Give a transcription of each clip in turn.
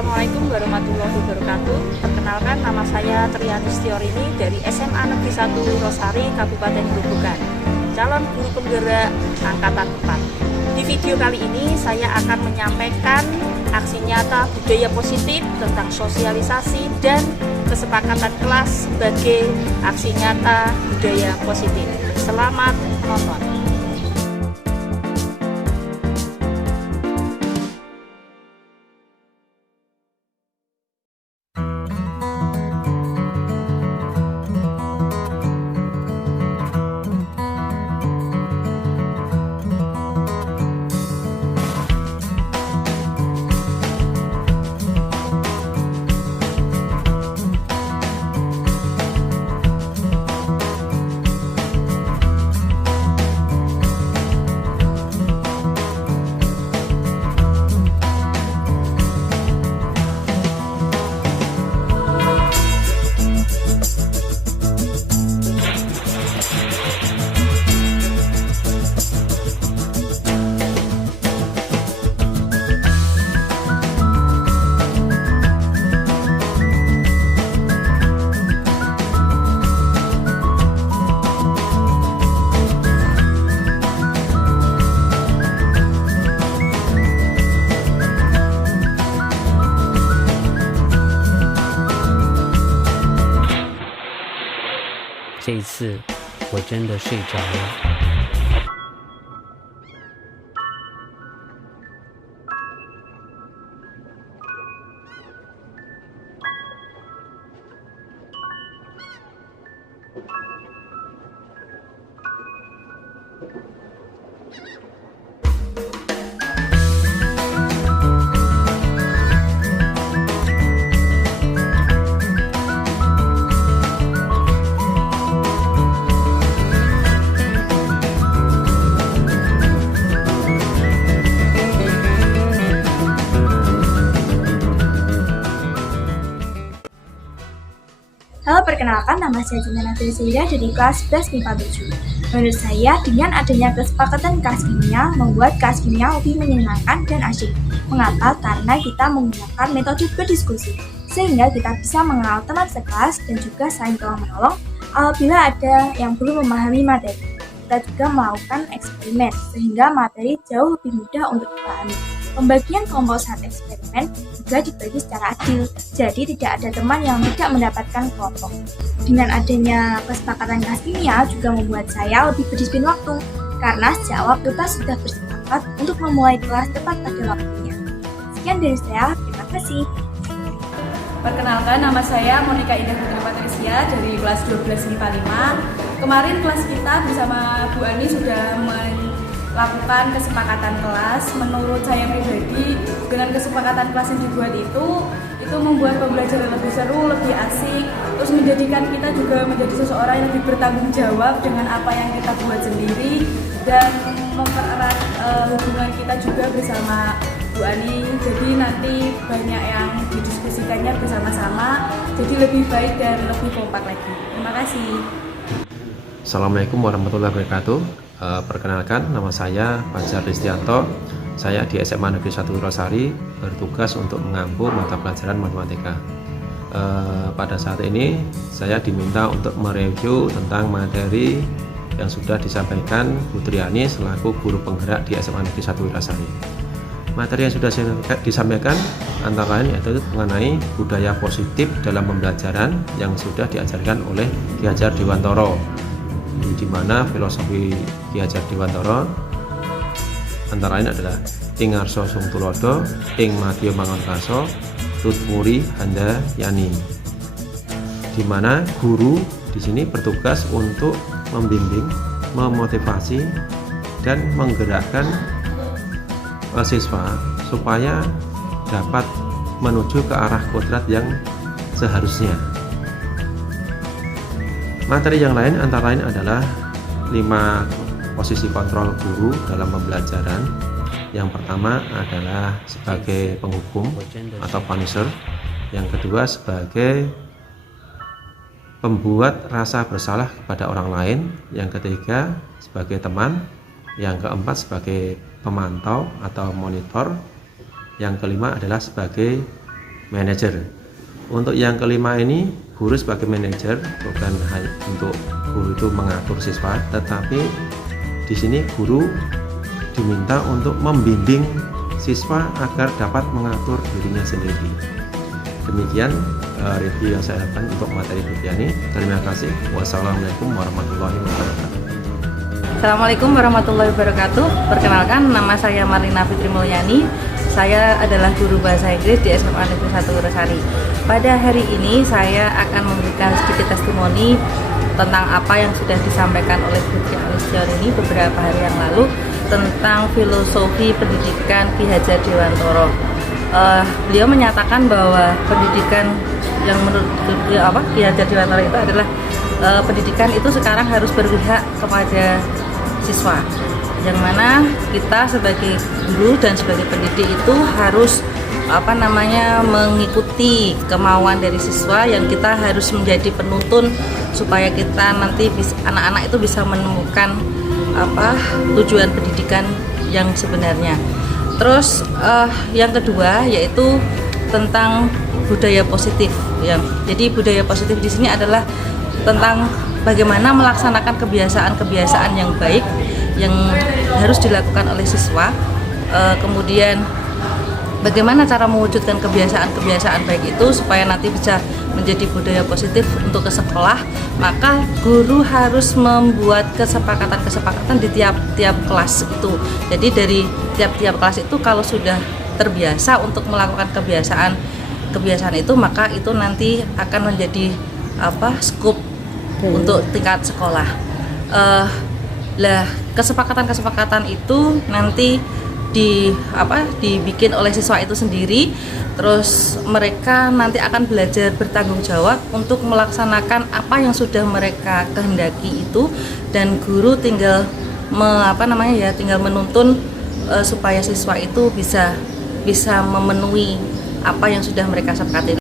Assalamualaikum warahmatullahi wabarakatuh. Perkenalkan, nama saya Triani Stiorini dari SMA Negeri 1 Rosari, Kabupaten Grobogan, calon guru penggerak angkatan 4. Di video kali ini saya akan menyampaikan aksi nyata budaya positif tentang sosialisasi dan kesepakatan kelas sebagai aksi nyata budaya positif. Selamat menonton.这一次我真的睡着了。Halo, perkenalkan, nama saya Cintana Trisida dari kelas 11 MIPA 7. Menurut saya, dengan adanya kesepakatan kelas kimia, membuat kelas kimia lebih menyenangkan dan asyik. Mengapa? Karena kita menggunakan metode berdiskusi, sehingga kita bisa mengenal teman sekelas dan juga saling tolong-menolong apabila ada yang belum memahami materi. Kita juga melakukan eksperimen, sehingga materi jauh lebih mudah untuk dipahami. Pembagian kelompok saat eksperimen juga dibagi secara adil, jadi tidak ada teman yang tidak mendapatkan kelompok. Dengan adanya kesepakatan kelas kimia juga membuat saya lebih berdisiplin waktu, karena sejak awal kita sudah bersepakat untuk memulai kelas tepat pada waktunya. Sekian dari saya, terima kasih. Perkenalkan, nama saya Monika Indah Putri Patricia dari kelas 12 MIPA 5. Kemarin kelas kita bersama Bu Ani sudah melakukan kesepakatan kelas. Menurut saya pribadi, dengan kesepakatan kelas yang dibuat itu membuat pembelajaran lebih seru, lebih asik, terus menjadikan kita juga menjadi seseorang yang lebih bertanggung jawab dengan apa yang kita buat sendiri, dan mempererat hubungan kita juga bersama Bu Ani. Jadi nanti banyak yang didiskusikannya bersama-sama, jadi lebih baik dan lebih kompak lagi. Terima kasih. Assalamualaikum warahmatullahi wabarakatuh. Perkenalkan, nama saya Fajar Ristianto. Saya di SMA Negeri 1 Rosari bertugas untuk mengampu mata pelajaran matematika. Pada saat ini saya diminta untuk mereview tentang materi yang sudah disampaikan Bu Triani selaku guru penggerak di SMA Negeri 1 Rosari. Materi yang sudah disampaikan antara lain yaitu mengenai budaya positif dalam pembelajaran yang sudah diajarkan oleh Ki Hajar Dewantoro, di mana filosofi Ki Hajar Dewantoro antara lain adalah ing arso sung tulodo, ing madya mangon kaso, tutmuri handa yani. Di mana guru di sini bertugas untuk membimbing, memotivasi dan menggerakkan siswa supaya dapat menuju ke arah kodrat yang seharusnya. Materi yang lain antara lain adalah 5 posisi kontrol guru dalam pembelajaran. Yang pertama adalah sebagai penghukum atau punisher, yang kedua sebagai pembuat rasa bersalah kepada orang lain, yang ketiga sebagai teman, yang keempat sebagai pemantau atau monitor, yang kelima adalah sebagai manajer. Untuk yang kelima ini, guru sebagai manajer bukan hanya untuk guru itu mengatur siswa, tetapi di sini guru diminta untuk membimbing siswa agar dapat mengatur dirinya sendiri. Demikian review yang saya lakukan untuk materi kuliah ini. Terima kasih. Wassalamualaikum warahmatullahi wabarakatuh. Assalamualaikum warahmatullahi wabarakatuh. Perkenalkan, nama saya Marlina Fitri Mulyani. Saya adalah guru bahasa Inggris di SMA Negeri 1 Rosari. Pada hari ini saya akan memberikan sedikit testimoni tentang apa yang sudah disampaikan oleh Bu Trianistior ini beberapa hari yang lalu tentang filosofi pendidikan Ki Hajar Dewantara. Beliau menyatakan bahwa pendidikan yang menurut Ki Hajar Dewantara itu adalah pendidikan itu sekarang harus berpihak kepada siswa, yang mana kita sebagai guru dan sebagai pendidik itu harus mengikuti kemauan dari siswa, yang kita harus menjadi penuntun supaya kita nanti anak-anak itu bisa menemukan tujuan pendidikan yang sebenarnya. Terus yang kedua yaitu tentang budaya positif. Jadi budaya positif di sini adalah tentang bagaimana melaksanakan kebiasaan-kebiasaan yang baik yang harus dilakukan oleh siswa. Kemudian bagaimana cara mewujudkan kebiasaan-kebiasaan baik itu supaya nanti bisa menjadi budaya positif untuk ke sekolah. Maka guru harus membuat kesepakatan-kesepakatan di tiap-tiap kelas itu. Jadi dari tiap-tiap kelas itu kalau sudah terbiasa untuk melakukan kebiasaan itu, maka itu nanti akan menjadi skop untuk tingkat sekolah. Kesepakatan itu nanti dibikin oleh siswa itu sendiri, terus mereka nanti akan belajar bertanggung jawab untuk melaksanakan apa yang sudah mereka kehendaki itu, dan guru tinggal tinggal menuntun supaya siswa itu bisa memenuhi apa yang sudah mereka sepakati.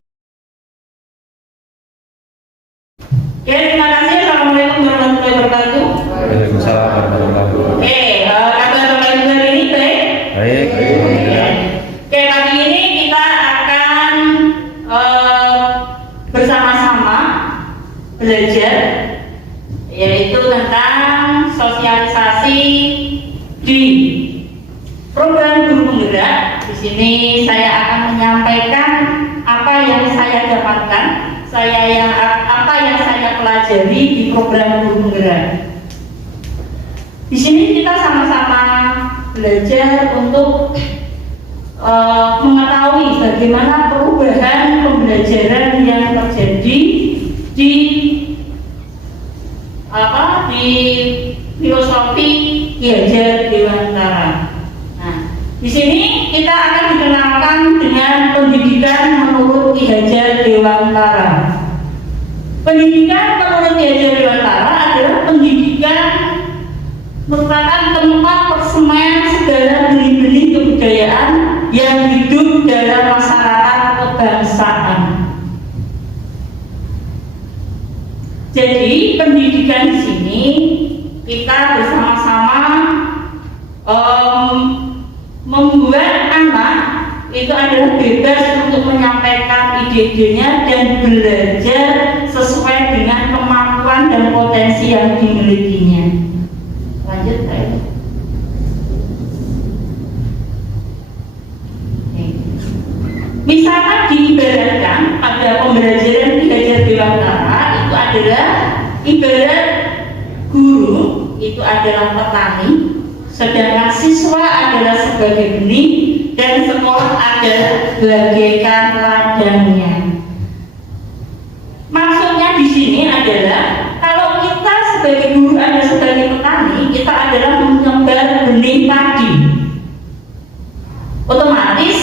Oke, terima kasih. Assalamualaikum warahmatullahi wabarakatuh. Waalaikumsalam warahmatullahi wabarakatuh. Oke, kabar Bapak Ibu hari ini baik? Baik. Oke, pagi ini kita akan bersama-sama belajar, yaitu tentang sosialisasi di program guru penggerak. Di sini saya akan menyampaikan apa yang saya dapatkan, apa yang saya pelajari di program guru penggerak. Di sini kita sama-sama belajar untuk mengetahui bagaimana perubahan pembelajaran yang terjadi di filosofi Ki Hajar Dewantara. Nah, di sini kita akan dikenalkan dengan pendidikan menurut Ki Hajar Dewantara. Pendidikan menurut Ki Hajar Dewantara adalah pendidikan merupakan tempat persemaian segala benih-benih kebudayaan yang hidup dalam masyarakat kebangsaan. Jadi pendidikan di sini kita bersama-sama membuat anak itu adalah bebas untuk menyampaikan ide-idenya dan belajar sesuai dengan kemampuan dan potensi yang dimilikinya. Lanjut, misalkan diibaratkan pada pembelajaran Ki Hajar Dewantara itu adalah ibarat guru itu adalah petani, sedangkan siswa adalah sebagai benih dan sekolah adalah bagaikan ladangnya. Maksudnya di sini adalah kalau kita sebagai guru ada sebagai petani, kita adalah menyebar benih padi. Otomatis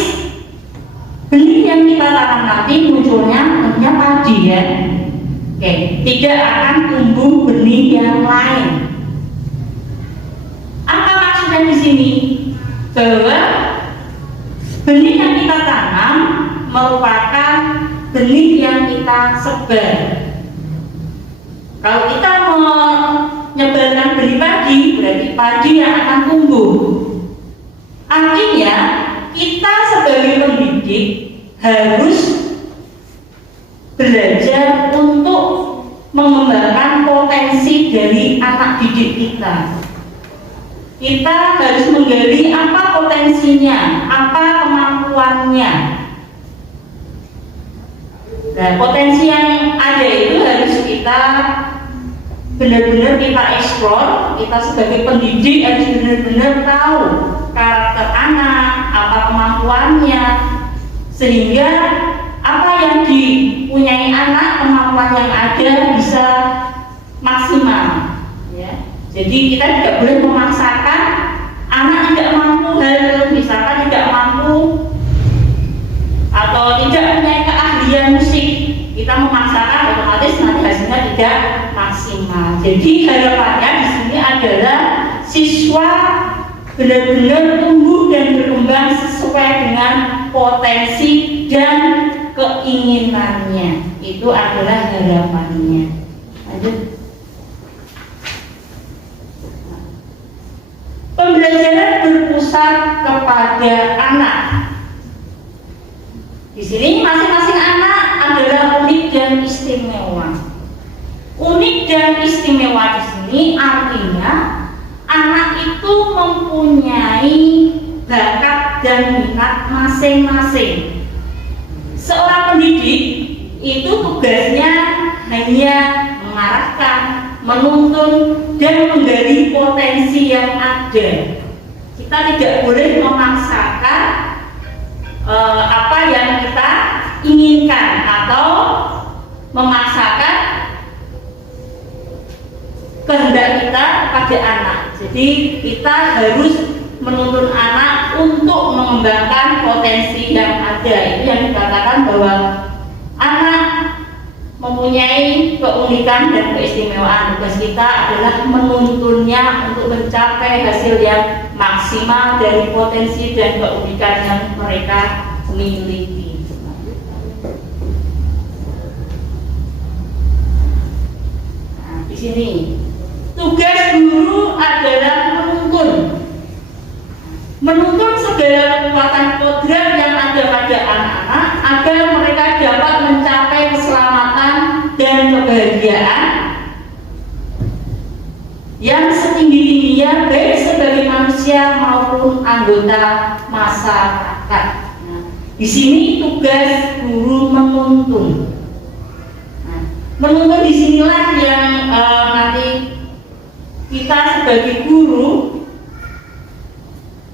benih yang kita tanam nanti munculnya tentunya padi ya. Oke, tidak akan tumbuh benih yang lain. Apa maksudnya di sini? Bahwa benih yang kita tanam merupakan benih yang kita sebar. Kalau kita menyebarkan benih padi, berarti padi yang akan tumbuh. Artinya kita sebagai pendidik harus belajar untuk mengembangkan potensi dari anak didik kita. Kita harus menggali apa potensinya, apa kemampuannya. Nah, potensi yang ada itu harus kita benar-benar kita eksplor. Kita sebagai pendidik harus benar-benar tahu karakter anak, apa kemampuannya, sehingga apa yang dipunyai anak, kemampuan yang ada bisa maksimal. Ya. Jadi kita tidak boleh memaksakan anak tidak mampu hal, misalkan tidak mampu atau tidak punya keahlian musik, kita memaksakan otomatis nanti hasilnya tidak maksimal. Jadi harapannya di sini adalah siswa benar-benar tumbuh dan berkembang sesuai dengan potensi dan keinginannya. Itu adalah harapannya. Lanjut. Pembelajaran berpusat kepada anak. Di sini masing-masing anak adalah unik dan istimewa. Unik dan istimewa di sini artinya anak itu mempunyai bakat dan minat masing-masing. Seorang pendidik itu tugasnya hanya mengarahkan, menuntun, dan menggali potensi yang ada. Kita tidak boleh memaksakan apa yang kita inginkan atau memaksakan kehendak kita pada anak. Jadi kita harus menuntun anak untuk mengembangkan potensi yang ada. Itu yang dikatakan bahwa anak mempunyai keunikan dan keistimewaan. Tugas kita adalah menuntunnya untuk mencapai hasil yang maksimal dari potensi dan keunikan yang mereka miliki. Nah, di sini tugas guru adalah menuntun segala kekuatan kodrat yang ada pada anak-anak agar mereka dapat mencapai keselamatan dan kebahagiaan yang setinggi-tingginya baik sebagai manusia maupun anggota masyarakat. Nah, di sini tugas guru menuntun. Nah, menuntun disinilah yang nanti kita sebagai guru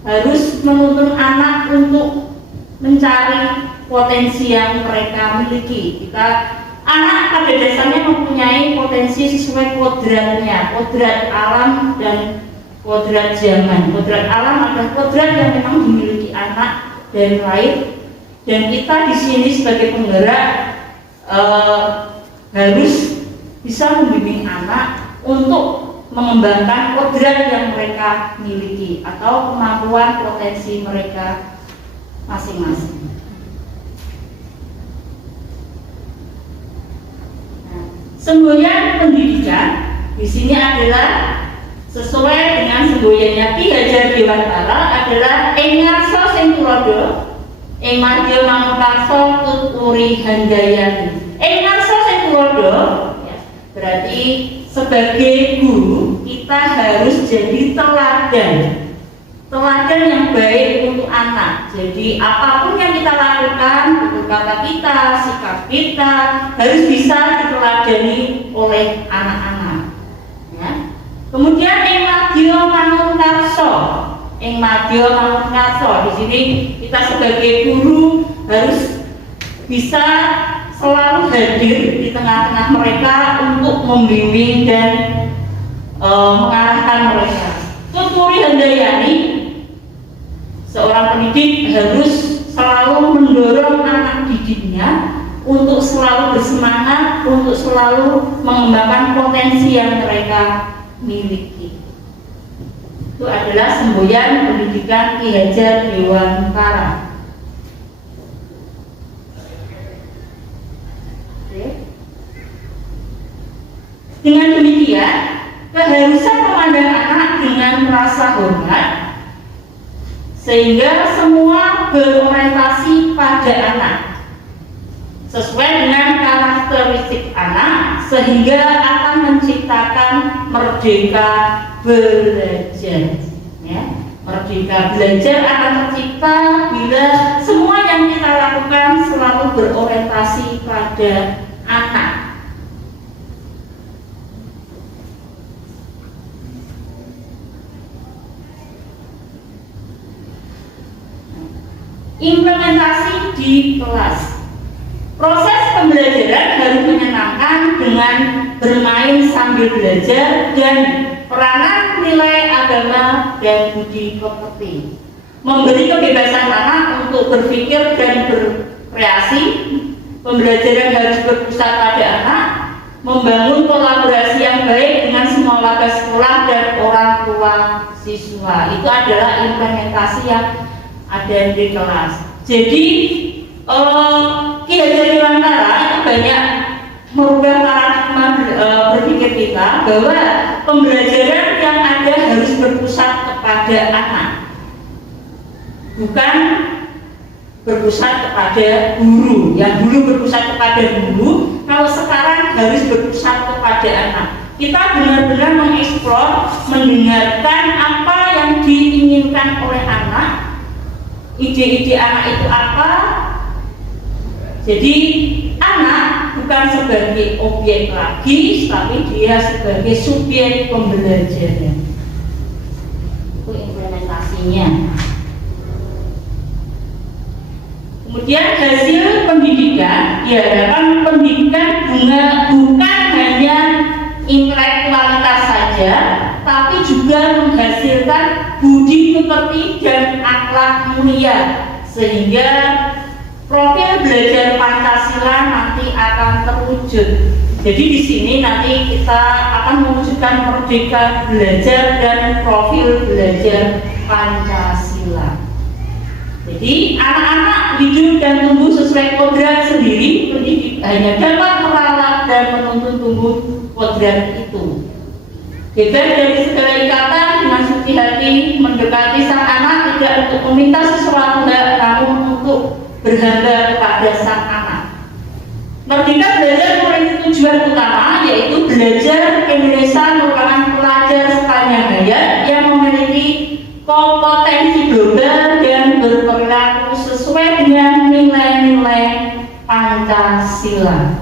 harus menuntun anak untuk mencari potensi yang mereka miliki. Anak pada dasarnya mempunyai potensi sesuai kodratnya, kodrat alam dan kodrat zaman. Kodrat alam adalah kodrat yang memang dimiliki anak dari lahir, dan kita di sini sebagai penggerak harus bisa membimbing anak untuk mengembangkan kodrat yang mereka miliki atau kemampuan potensi mereka masing-masing. Nah, semboyan pendidikan di sini adalah sesuai dengan semboyannya Ki Hajar Dewantara adalah ing ngarsa sing tulodo, ing madya mangunkarsa tuturi handayani. Ing ngarsa sing tulodo ya, berarti sebagai guru kita harus jadi teladan yang baik untuk anak. Jadi apapun yang kita lakukan, tutur kata kita, sikap kita harus bisa diteladani oleh anak-anak. Ya. Kemudian ing madya mangunkarsa, di sini kita sebagai guru harus bisa selalu hadir di tengah-tengah mereka untuk membimbing dan mengarahkan mereka. Tuturi handayani, seorang pendidik harus selalu mendorong anak didiknya untuk selalu bersemangat, untuk selalu mengembangkan potensi yang mereka miliki. Itu adalah semboyan pendidikan Ki Hajar Dewantara. Dengan demikian, keharusan memandang anak dengan rasa hormat sehingga semua berorientasi pada anak. sesuai dengan karakteristik anak sehingga akan menciptakan merdeka belajar. Ya, merdeka belajar akan tercipta bila semua yang kita lakukan selalu berorientasi pada anak. Implementasi di kelas. Proses pembelajaran harus menyenangkan dengan bermain sambil belajar dan peranan nilai agama dan budi pekerti. Memberi kebebasan anak untuk berpikir dan berkreasi. Pembelajaran harus berpusat pada anak. Membangun kolaborasi yang baik dengan semua warga sekolah dan orang tua siswa. Itu adalah implementasi yang ada di kelas. Jadi Ki Hajar Dewantara itu banyak merubah paradigma berpikir kita bahwa pembelajaran yang ada harus berpusat kepada anak, bukan berpusat kepada guru. Yang dulu berpusat kepada guru, kalau sekarang harus berpusat kepada anak. Kita benar-benar mengeksplor, mendengarkan apa yang diinginkan oleh anak. Ide-ide anak itu apa? Jadi anak bukan sebagai objek lagi, tapi dia sebagai subjek pembelajaran. Itu implementasinya. Kemudian hasil pendidikan, diharapkan pendidikan bukan hanya intelektualitas saja, tapi juga menghasilkan budi pekerti dan akhlak mulia, sehingga profil belajar Pancasila nanti akan terwujud. Jadi di sini nanti kita akan mewujudkan merdeka belajar dan profil belajar Pancasila. Jadi anak-anak hidup dan tumbuh sesuai kodrat sendiri, pendidik hanya dapat meralat dan menuntun tumbuh kodrat itu. Bebas dari segala ikatan dengan suci hati mendekati sang anak, tidak untuk meminta sesuatu, namun untuk berhamba kepada sang anak. Merdeka belajar memiliki tujuan utama, yaitu belajar Indonesia merupakan pelajar sepanjang hayat yang memiliki kompetensi global dan berperilaku sesuai dengan nilai-nilai Pancasila,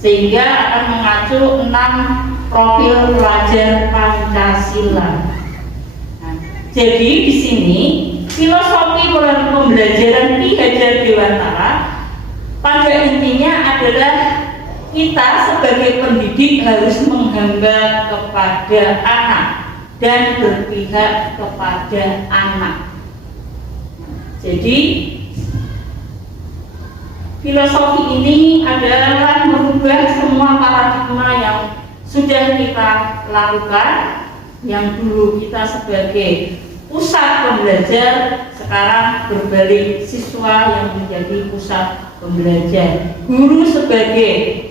sehingga akan mengacu 6 profil pelajar Pancasila. Nah, jadi di sini filosofi melalui pembelajaran Ki Hajar Dewantara pada intinya adalah kita sebagai pendidik harus menghamba kepada anak dan berpihak kepada anak. Jadi filosofi ini adalah merubah semua paradigma yang sudah kita lakukan, yang dulu kita sebagai pusat pembelajar, sekarang berbalik siswa yang menjadi pusat pembelajar. Guru sebagai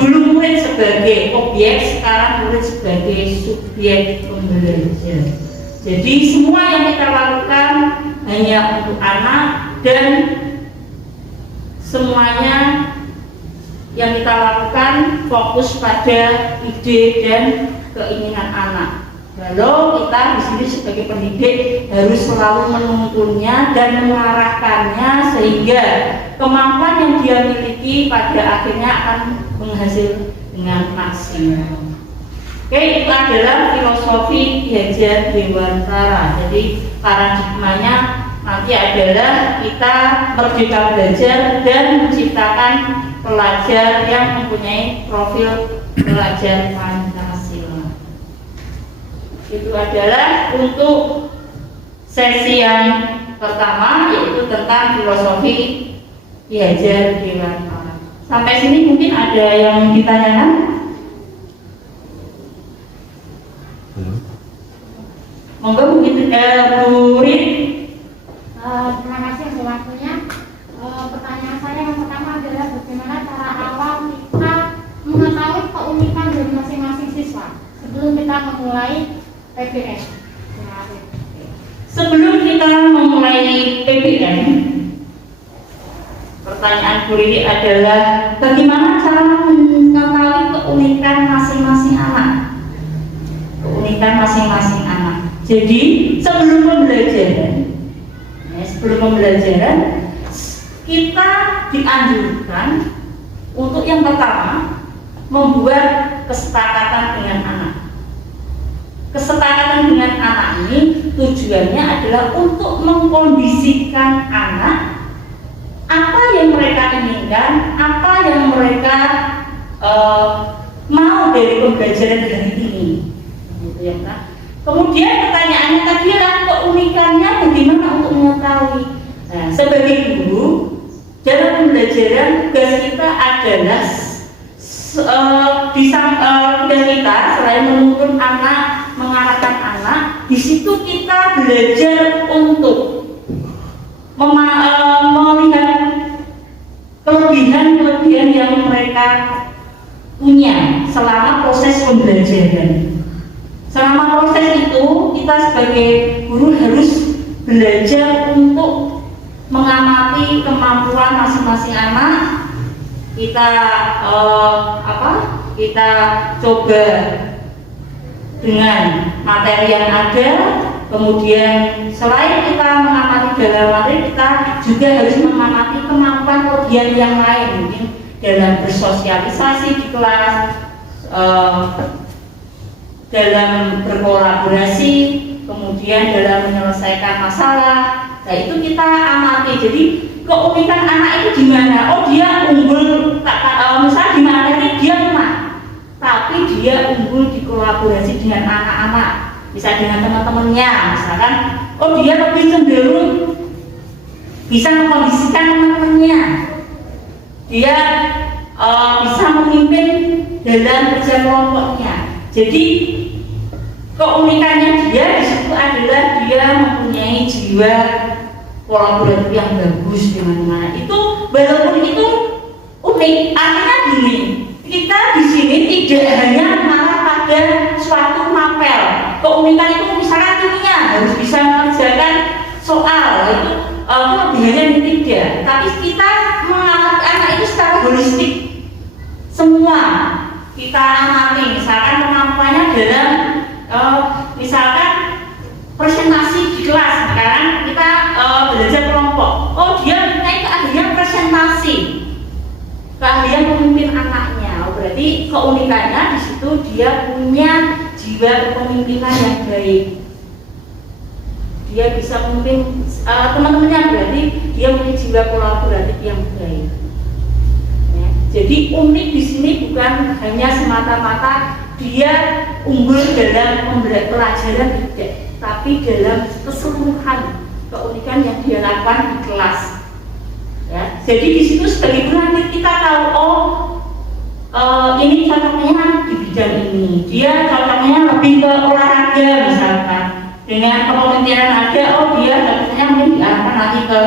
dulu murid sebagai objek, sekarang murid sebagai subjek pembelajar. Jadi semua yang kita lakukan hanya untuk anak dan semuanya yang kita lakukan fokus pada ide dan keinginan anak. Lalu kita di sini sebagai pendidik harus selalu menuntunnya dan mengarahkannya sehingga kemampuan yang dia miliki pada akhirnya akan menghasilkan dengan maksimal. Oke, itu adalah filosofi Ki Hajar Dewantara. Jadi paradigmanya nanti adalah kita merdeka belajar dan menciptakan pelajar yang mempunyai profil pelajar Pancasila. Itu adalah untuk sesi yang pertama, yaitu tentang filosofi Ki Hajar Dewantara. Sampai sini mungkin ada yang ditanyakan? Monggo mungkin Bu Rin. Terima kasih untuk waktunya. Pertanyaan saya yang pertama adalah bagaimana cara awal kita mengetahui keunikan dari masing-masing siswa sebelum kita memulai PBN. Sebelum kita memulai PBN, pertanyaan Bu Riri adalah bagaimana cara mengetahui keunikan masing-masing anak. Keunikan masing-masing anak. Jadi sebelum pembelajaran kita dianjurkan untuk yang pertama membuat kesepakatan dengan anak. Kesepakatan dengan anak ini tujuannya adalah untuk mengkondisikan anak apa yang mereka inginkan, apa yang mereka mau dari pembelajaran hari ini, gitu ya, Kak. Kemudian pertanyaannya tadi adalah keunikannya bagaimana untuk mengetahui. Nah, sebagai guru dalam pembelajaran tugas kita adalah tugas kita selain menuntun anak, mengarahkan anak, di situ kita belajar untuk melihat kelebihan yang mereka punya selama proses pembelajaran. Selama proses itu kita sebagai guru harus belajar untuk mengamati kemampuan masing-masing anak. Kita kita coba dengan materi yang ada. Kemudian selain kita mengamati dalam materi, kita juga harus mengamati kemampuan kelebihan yang lain, mungkin dalam bersosialisasi di kelas, dalam berkolaborasi, kemudian dalam menyelesaikan masalah. Nah, itu kita amati. Jadi keunikan anak itu di mana? Oh, dia unggul, misalnya di materi dia lemah, tapi dia unggul di kolaborasi dengan anak-anak, bisa dengan teman-temannya, misalkan. Oh, dia lebih cenderung bisa mengkondisikan teman-temannya, dia bisa memimpin dalam kerja kelompoknya. Jadi keunikannya dia di situ adalah dia mempunyai jiwa kolaboratif yang bagus dengan mana. Itu walaupun itu unik, artinya gini, kita di sini tidak hanya mengarah pada suatu mapel. Keunikan itu misalkan kimia harus bisa mengerjakan soal, itu kelebihannya tidak. Tapi kita mengamati anak itu secara holistik, semua kita amati. Misalkan kemampuannya dalam misalkan presentasi di kelas. Sekarang kita belajar kelompok. Oh, dia punya keahlian presentasi, keahlian memimpin anaknya. Oh, berarti keunikannya di situ dia punya jiwa kepemimpinan yang baik. Dia bisa memimpin teman-temannya, berarti dia punya jiwa kolaboratif yang baik. Ya, jadi unik di sini bukan hanya semata-mata dia unggul dalam pelajaran, tidak, tapi dalam keseluruhan keunikan yang dia lakukan di kelas. Ya, jadi di situ sebagai guru kita tahu, ini cocoknya di bidang ini, dia cocoknya lebih ke olahraga misalkan, dengan kepemimpinan ada, dia cocoknya mungkin diarahkan lagi ke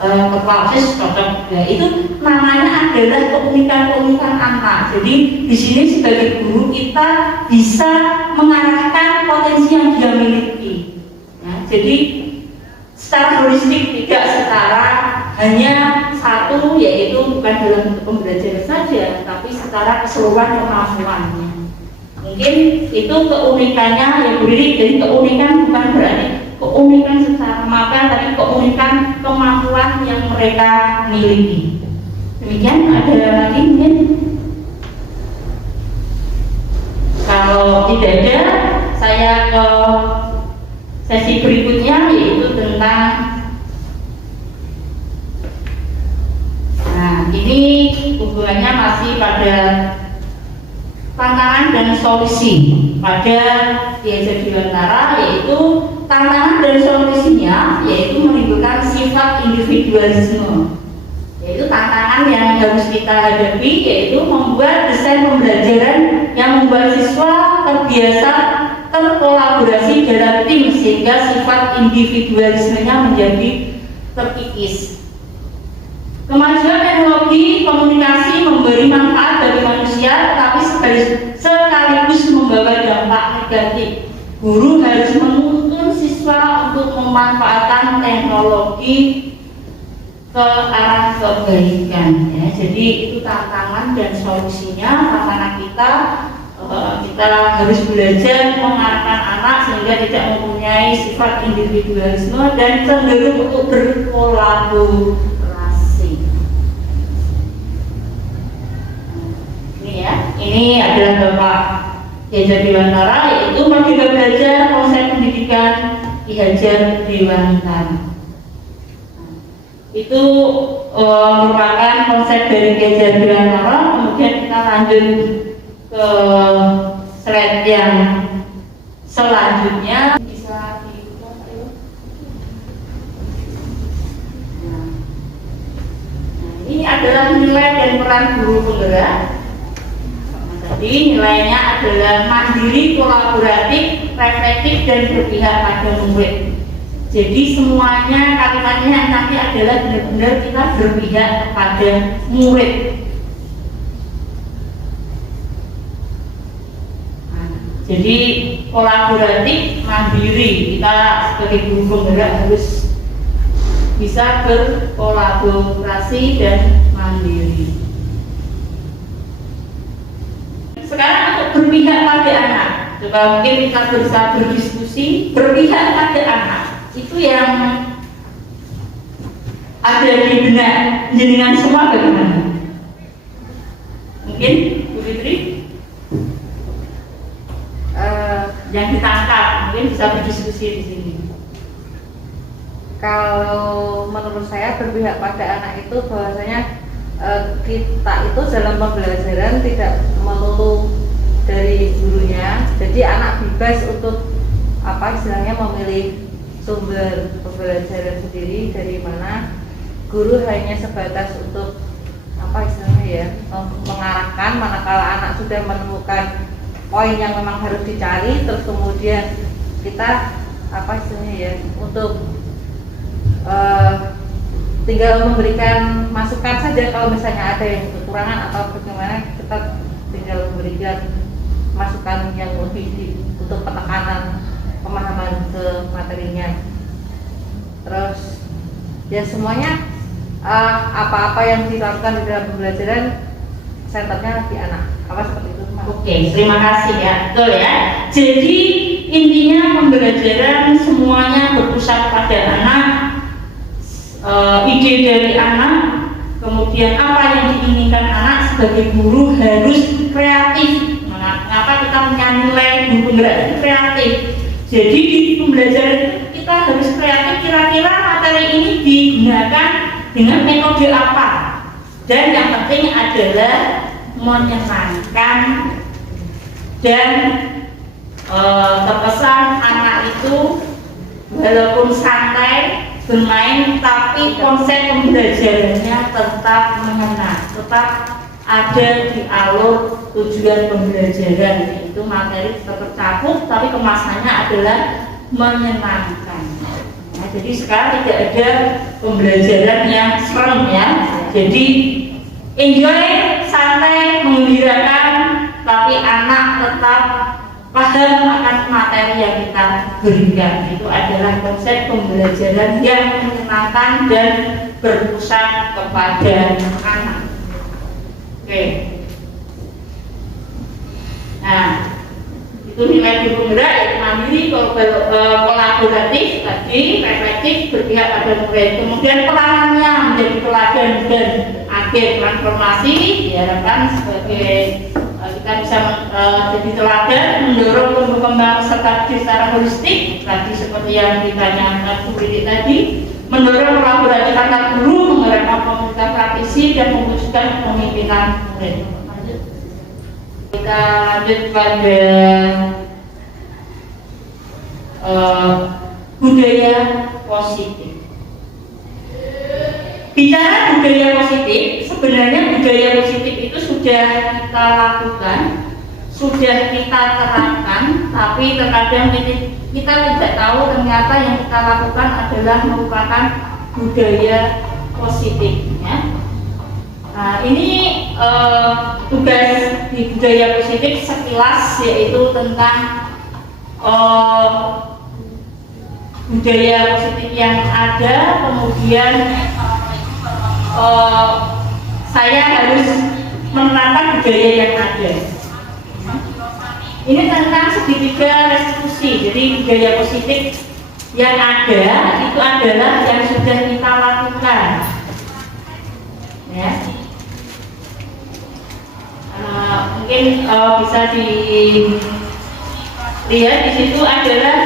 kelas cocok. Ya, itu namanya adalah keunikan anak. Jadi di sini sebagai guru kita bisa mengarahkan potensi yang dia miliki. Ya, jadi secara holistik, tidak secara hanya satu, yaitu bukan dalam bentuk pembelajaran saja, tapi secara keseluruhan kemampuannya. Mungkin itu keunikannya ya Bu Riri. Jadi keunikan bukan berarti keunikan secara mapel, tapi keunikan kemampuan yang mereka miliki. Demikian. Ada lagi mungkin? Kalau tidak ada, saya ke sesi berikutnya, yaitu tentang ini hubungannya masih pada tantangan dan solusi pada Diajar Dewantara, yaitu tantangan dan solusinya yaitu menimbulkan sifat individualisme, yaitu tantangan yang harus kita hadapi, yaitu membuat desain pembelajaran yang membuat siswa terbiasa terkolaborasi dalam tim sehingga sifat individualismenya menjadi terkikis. Kemajuan teknologi komunikasi memberi manfaat bagi manusia, tetapi sekaligus membawa dampak negatif. Guru harus menuntun siswa untuk memanfaatkan teknologi ke ke arah kebaikan ya. Jadi itu tantangan dan solusinya. Tantangan kita harus belajar mengarahkan anak sehingga tidak mempunyai sifat individualisme dan cenderung untuk berkolaborasi. Ini ya, ini adalah Bapak Ki Hajar Dewantara, yaitu Merdeka Belajar Konsep Pendidikan Ki Hajar Dewantara. Itu merupakan konsep dari Ki Hajar Dewantara. Kemudian kita lanjut ke slide yang selanjutnya. Bisa dibuka Pak Ibu. Nah, ini adalah nilai dan peran guru penggerak. Tadi nilainya adalah mandiri, kolaboratif, reflektif, dan berpihak pada murid. Jadi semuanya kalimatnya nanti adalah benar-benar kita berpihak kepada murid. Jadi kolaboratif, mandiri, kita sebagai guru penggerak harus bisa berkolaborasi dan mandiri. Sekarang untuk berpihak pada anak, coba mungkin kita bisa berdiskusi. Berpihak pada anak itu yang ada di benak jenengan semua bagaimana? Mungkin Bu Fitri? Yang ditangkap mungkin bisa berdiskusi di sini. Kalau menurut saya berpihak pada anak itu bahwasanya kita itu dalam pembelajaran tidak melulu dari gurunya, jadi anak bebas untuk istilahnya memilih sumber pembelajaran sendiri dari mana. Guru hanya sebatas untuk mengarahkan manakala anak sudah menemukan poin yang memang harus dicari, terus kemudian kita untuk tinggal memberikan masukan saja. Kalau misalnya ada yang kekurangan atau bagaimana, kita tinggal memberikan masukan yang lebih untuk penekanan pemahaman ke materinya. Terus ya semuanya apa-apa yang dilakukan di dalam pembelajaran senternya di anak. Apa seperti itu? Oke, terima kasih ya. Betul ya. Jadi intinya pembelajaran semuanya berpusat pada anak, ide dari anak, kemudian apa yang diinginkan anak. Sebagai guru harus kreatif. Mengapa kita punya nilai guru penggerak itu kreatif? Jadi di pembelajaran itu kita harus kreatif. Kira-kira materi ini digunakan dengan metode apa? Dan yang penting adalah menyenangkan dan terkesan anak itu walaupun santai bermain, tapi konsep pembelajarannya tetap mengena, tetap ada di alur tujuan pembelajaran, yaitu materi tetap tercakup tapi kemasannya adalah menyenangkan. Nah, jadi sekarang tidak ada pembelajaran yang serem ya. Jadi enjoy, santai, menggembirakan, tapi anak tetap paham akan materi yang kita berikan. Itu adalah konsep pembelajaran yang menyenangkan dan berpusat kepada anak. Oke. Nah, itu nilai guru penggerak, yaitu mandiri, kolaboratif, tadi reflektif, berpihak pada murid. Kemudian peranannya menjadi teladan dan agen transformasi, diharapkan sebagai kita bisa jadi teladan, mendorong tumbuh kembang peserta didik secara holistik, tadi seperti yang ditanyakan Bu Fitri tadi, mendorong kolaborasi antar guru, menggerakkan komunitas praktisi dan mewujudkan kepemimpinan murid. Kita lanjut pada budaya positif. Bicara budaya positif, sebenarnya budaya positif itu sudah kita lakukan, sudah kita terapkan, tapi terkadang kita tidak tahu ternyata yang kita lakukan adalah merupakan budaya positif. Ya. Nah, ini tugas di budaya positif sekilas, yaitu tentang budaya positif yang ada, kemudian saya harus menerapkan budaya yang ada. Ini tentang segitiga restitusi. Jadi budaya positif yang ada itu adalah yang sudah kita lakukan. Ya. Mungkin bisa dilihat di situ adalah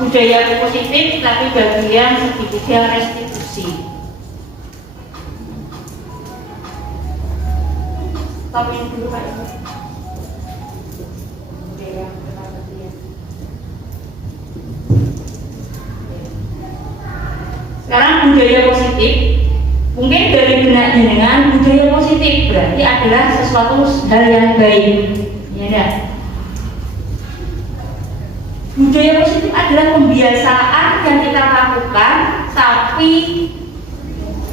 budaya positif, tapi bagian segitiga restitusi. Tapi dulu Pak Ibu. Sekarang budaya positif, mungkin dari benak jenengan budaya positif berarti adalah sesuatu hal yang baik, ya enggak? Budaya positif adalah pembiasaan yang kita lakukan, tapi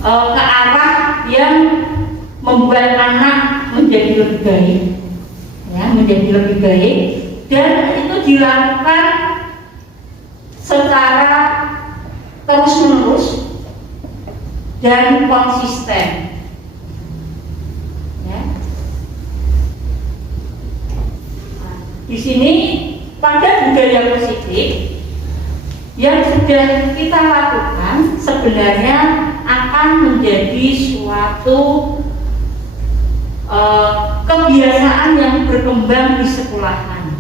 ke arah yang membuat anak menjadi lebih baik, ya, menjadi lebih baik, dan itu dilakukan secara terus-menerus dan konsisten. Ya. Nah, di sini pada budaya positif yang sudah kita lakukan sebenarnya akan menjadi suatu kebiasaan yang berkembang di sekolahan,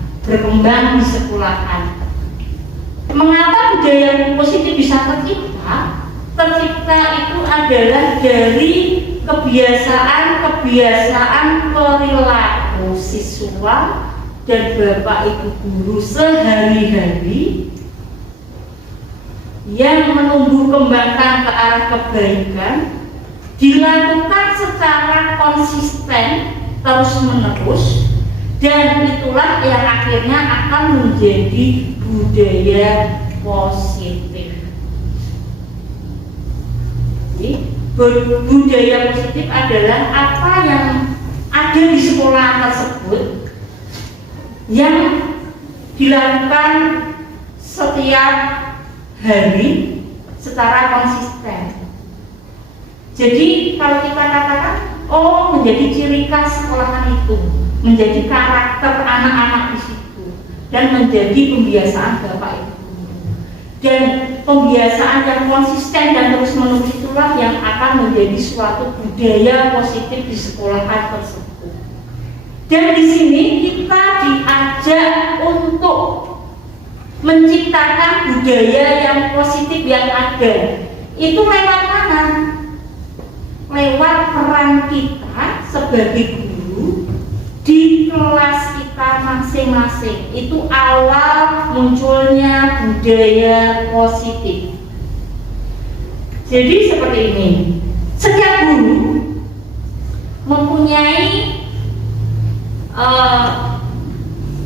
Mengapa budaya positif bisa tercipta? Tercipta itu adalah dari kebiasaan perilaku siswa dan bapak ibu guru sehari-hari yang menumbuh kembangkan ke arah kebaikan, dilakukan secara konsisten terus-menerus, dan itulah yang akhirnya akan menjadi budaya positif. Jadi, budaya positif adalah apa yang ada di sekolah tersebut yang dilakukan setiap hari secara konsisten. Jadi kalau kita katakan, oh, menjadi ciri khas sekolahan itu, menjadi karakter anak-anak di situ, dan menjadi pembiasaan bapak ibu. Dan pembiasaan yang konsisten dan terus-menerus itulah yang akan menjadi suatu budaya positif di sekolahan tersebut. Dan di sini kita diajak untuk menciptakan budaya yang positif yang ada. Itu lewat mana? Lewat peran kita sebagai guru di kelas kita masing-masing. Itu awal munculnya budaya positif. Jadi seperti ini, setiap guru mempunyai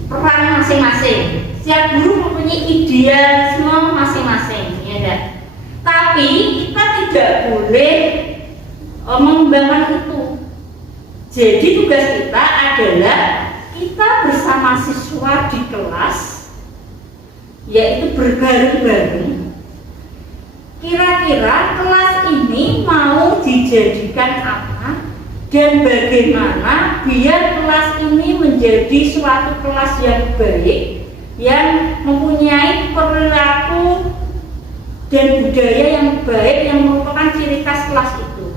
peran masing-masing. Setiap guru mempunyai idealisme masing-masing, ya kan? Tapi kita tidak boleh mengembangkan itu. Jadi tugas kita adalah kita bersama siswa di kelas, yaitu berbareng-bareng. Kira-kira kelas ini mau dijadikan apa dan bagaimana biar kelas ini menjadi suatu kelas yang baik, yang mempunyai perilaku dan budaya yang baik yang merupakan ciri khas kelas itu.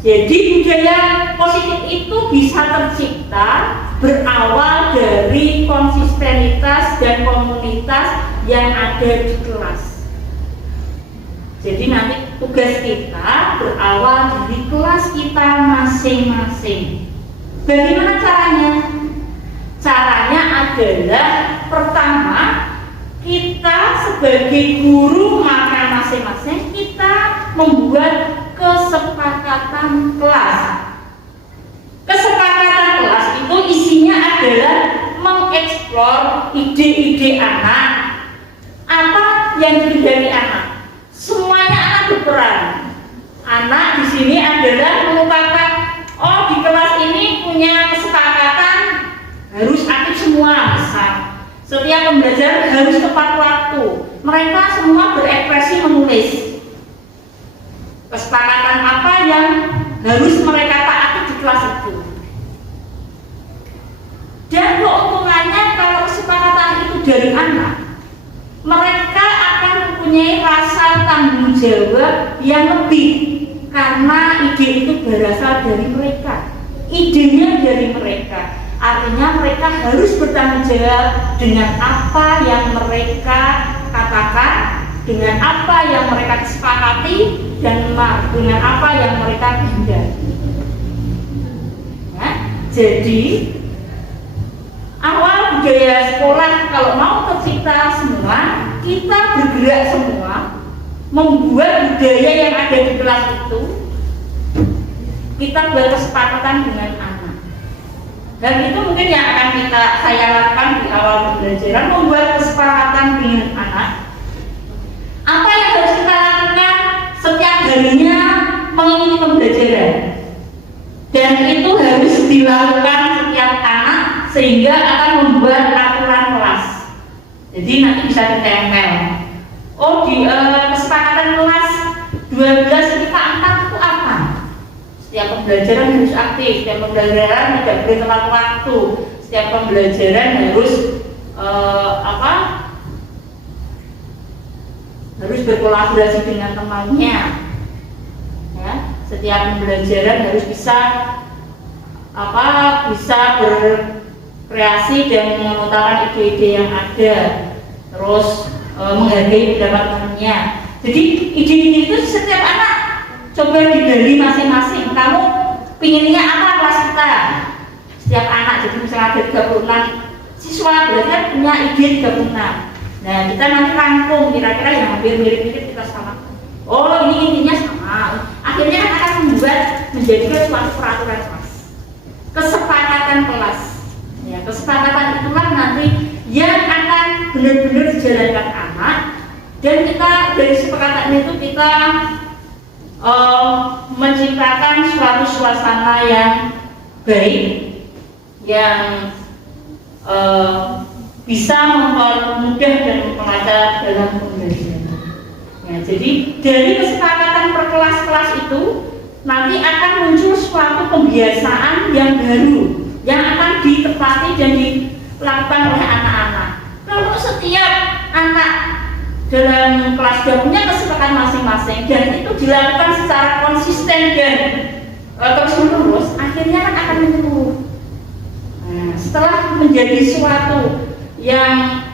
Jadi budaya positif itu bisa tercipta berawal dari konsistenitas dan komunitas yang ada di kelas. Jadi nanti tugas kita berawal dari kelas kita masing-masing. Bagaimana caranya? Caranya adalah pertama, kita sebagai guru maka masing-masing kita membuat kesepakatan kelas. Kesepakatan kelas itu isinya adalah mengeksplor ide-ide anak, apa yang dikehendaki anak. Semuanya anak berperan. Anak di sini adalah merupakan, oh, di kelas ini punya kesepakatan harus aktif semua, misal setiap pembelajaran harus tepat waktu. Mereka semua berekspresi menulis. kesepakatan apa yang harus mereka taati di kelas itu. Dan keuntungannya kalau kesepakatan itu dari anak, mereka akan mempunyai rasa tanggung jawab yang lebih karena ide itu berasal dari mereka, idenya dari mereka. Artinya mereka harus bertanggung jawab dengan apa yang mereka katakan, dengan apa yang mereka sepakati, dan dengan apa yang mereka kehendaki. Ya, jadi awal budaya sekolah kalau mau tercipta semua, kita bergerak semua membuat budaya yang ada di kelas itu, kita berkesepakatan dengan anak. Dan itu mungkin yang akan saya lakukan di awal pembelajaran, membuat kesepakatan dengan anak. Apa yang harus kita lakukan setiap harinya mengikuti pembelajaran, dan itu harus dilakukan setiap anak sehingga akan membuat aturan kelas. Jadi nanti bisa ditempel. Oh, di kesepakatan kelas 12 IPA 4 itu apa? Setiap pembelajaran harus aktif, setiap pembelajaran tidak boleh tepat waktu, setiap pembelajaran harus harus berkolaborasi dengan temannya. Ya, setiap pembelajaran harus bisa berkreasi dan mengutarakan ide-ide yang ada, terus menghargai pendapat temannya. Jadi ide-ide itu setiap anak coba digali masing-masing. Kamu pinginnya apa kelas kita? Setiap anak, jadi misalnya ada 36 siswa, berarti kan punya ide 36. Nah, kita nanti rangkum kira-kira yang hampir mirip-mirip kita sama. Oh, ini intinya sama. Akhirnya kan akan membuat menjadikan suatu peraturan kelas, kesepakatan kelas. Ya, kesepakatan itulah nanti yang akan benar-benar dijalankan anak. Dan kita dari kesepakatan itu kita menciptakan suatu suasana yang baik, yang bisa mempermudah dan memperlancar dalam pembelajaran. Ya, jadi dari kesepakatan per kelas-kelas itu nanti akan muncul suatu kebiasaan yang baru yang akan ditepati dan dilakukan oleh anak-anak. Kalau setiap anak dalam kelas punya kesepakatan masing-masing dan itu dilakukan secara konsisten dan terus-menerus, akhirnya kan akan menyeluruh. Nah, setelah menjadi suatu yang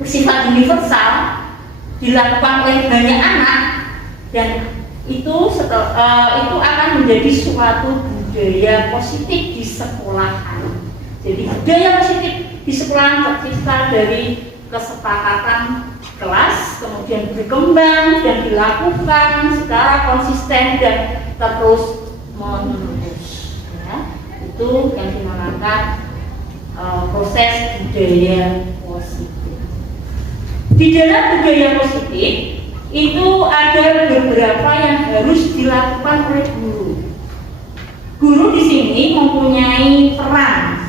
bersifat universal dilakukan oleh banyak anak, dan itu akan menjadi suatu budaya positif di sekolahan. Jadi budaya positif di sekolahan tercipta dari kesepakatan kelas, kemudian berkembang dan dilakukan secara konsisten dan terus menerus. Ya, itu yang dinamakan proses budaya positif. Di dalam budaya positif itu ada beberapa yang harus dilakukan oleh guru. Guru di sini mempunyai peran.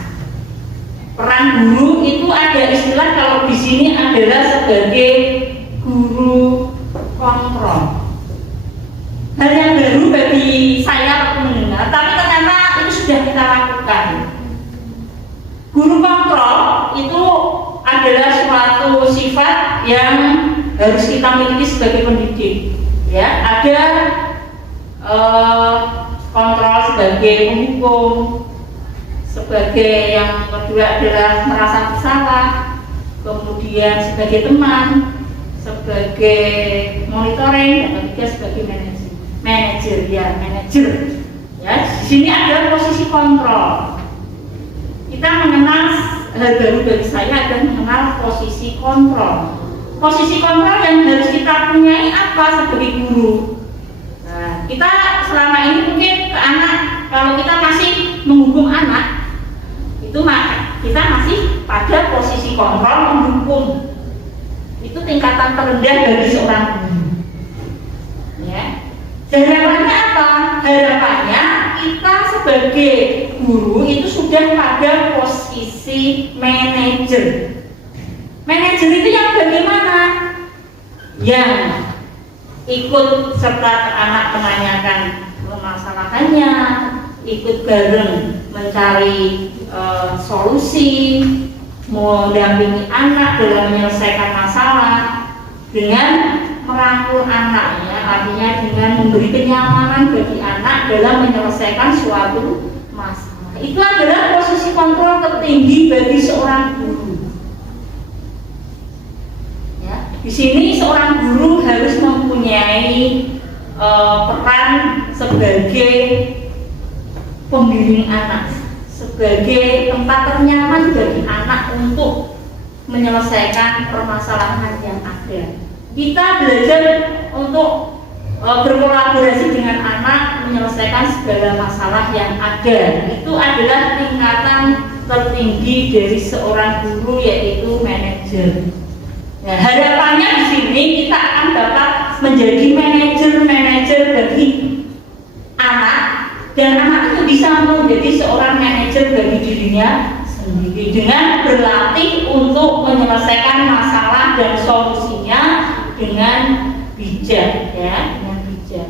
Peran guru itu ada istilah kalau di sini adalah sebagai guru kontrol. Hal yang baru bagi saya waktu mendengar, tapi ternyata itu sudah kita lakukan. Guru kontrol itu adalah suatu sifat yang harus kita miliki sebagai pendidik. Ya, ada kontrol sebagai penghukum, sebagai yang kedua adalah merasa bersalah, kemudian sebagai teman, sebagai monitoring, dan ketiga sebagai manajer. Ya, di sini ada posisi kontrol. Kita mengenal hal baru bagi saya adalah mengenal posisi kontrol. Posisi kontrol yang harus kita punyai apa sebagai guru? Nah, kita selama ini mungkin ke anak, kalau kita masih menghukum anak, itu kita masih pada posisi kontrol menghukum. Itu tingkatan terendah bagi seorang guru. Ya. Harapannya apa? Harapannya kita sebagai guru itu sudah pada posisi manajer. Manajer itu yang bagaimana? Yang ikut serta anak menanyakan permasalahannya, ikut bareng mencari solusi, mendampingi anak dalam menyelesaikan masalah dengan merangkul anak, ya, artinya dengan memberi kenyamanan bagi anak dalam menyelesaikan suatu masalah. Itu adalah posisi kontrol tertinggi bagi seorang guru. Ya, di sini seorang guru harus mempunyai peran sebagai pembimbing anak, sebagai tempat ternyaman bagi anak untuk menyelesaikan permasalahan yang ada. Kita belajar untuk berkolaborasi dengan anak menyelesaikan segala masalah yang ada. Itu adalah tingkatan tertinggi dari seorang guru, yaitu manajer. Nah, harapannya di sini kita akan dapat menjadi manajer bagi anak, dan anak itu bisa menjadi seorang manajer bagi dirinya sendiri dengan berlatih untuk menyelesaikan masalah dan solusinya dengan bijak, ya, dengan bijak.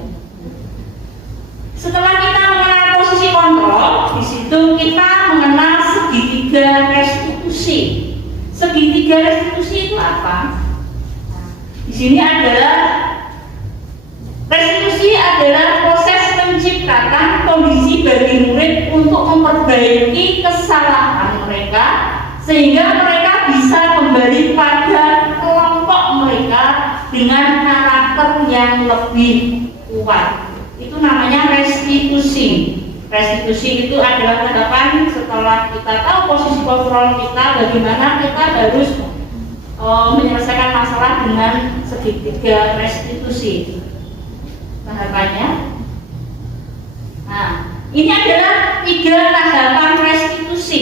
Setelah kita mengenal posisi kontrol, di situ kita mengenal segitiga restitusi. Segitiga restitusi itu apa? Di sini adalah restitusi adalah proses menciptakan kondisi bagi murid untuk memperbaiki kesalahan mereka sehingga mereka bisa kembali pada kelompok mereka dengan karakter yang lebih kuat. Itu namanya restitusi. Restitusi itu adalah tahapan setelah kita tahu posisi kontrol kita, bagaimana kita harus menyelesaikan masalah dengan segitiga restitusi. Tahapannya. Nah, ini adalah 3 tahapan restitusi.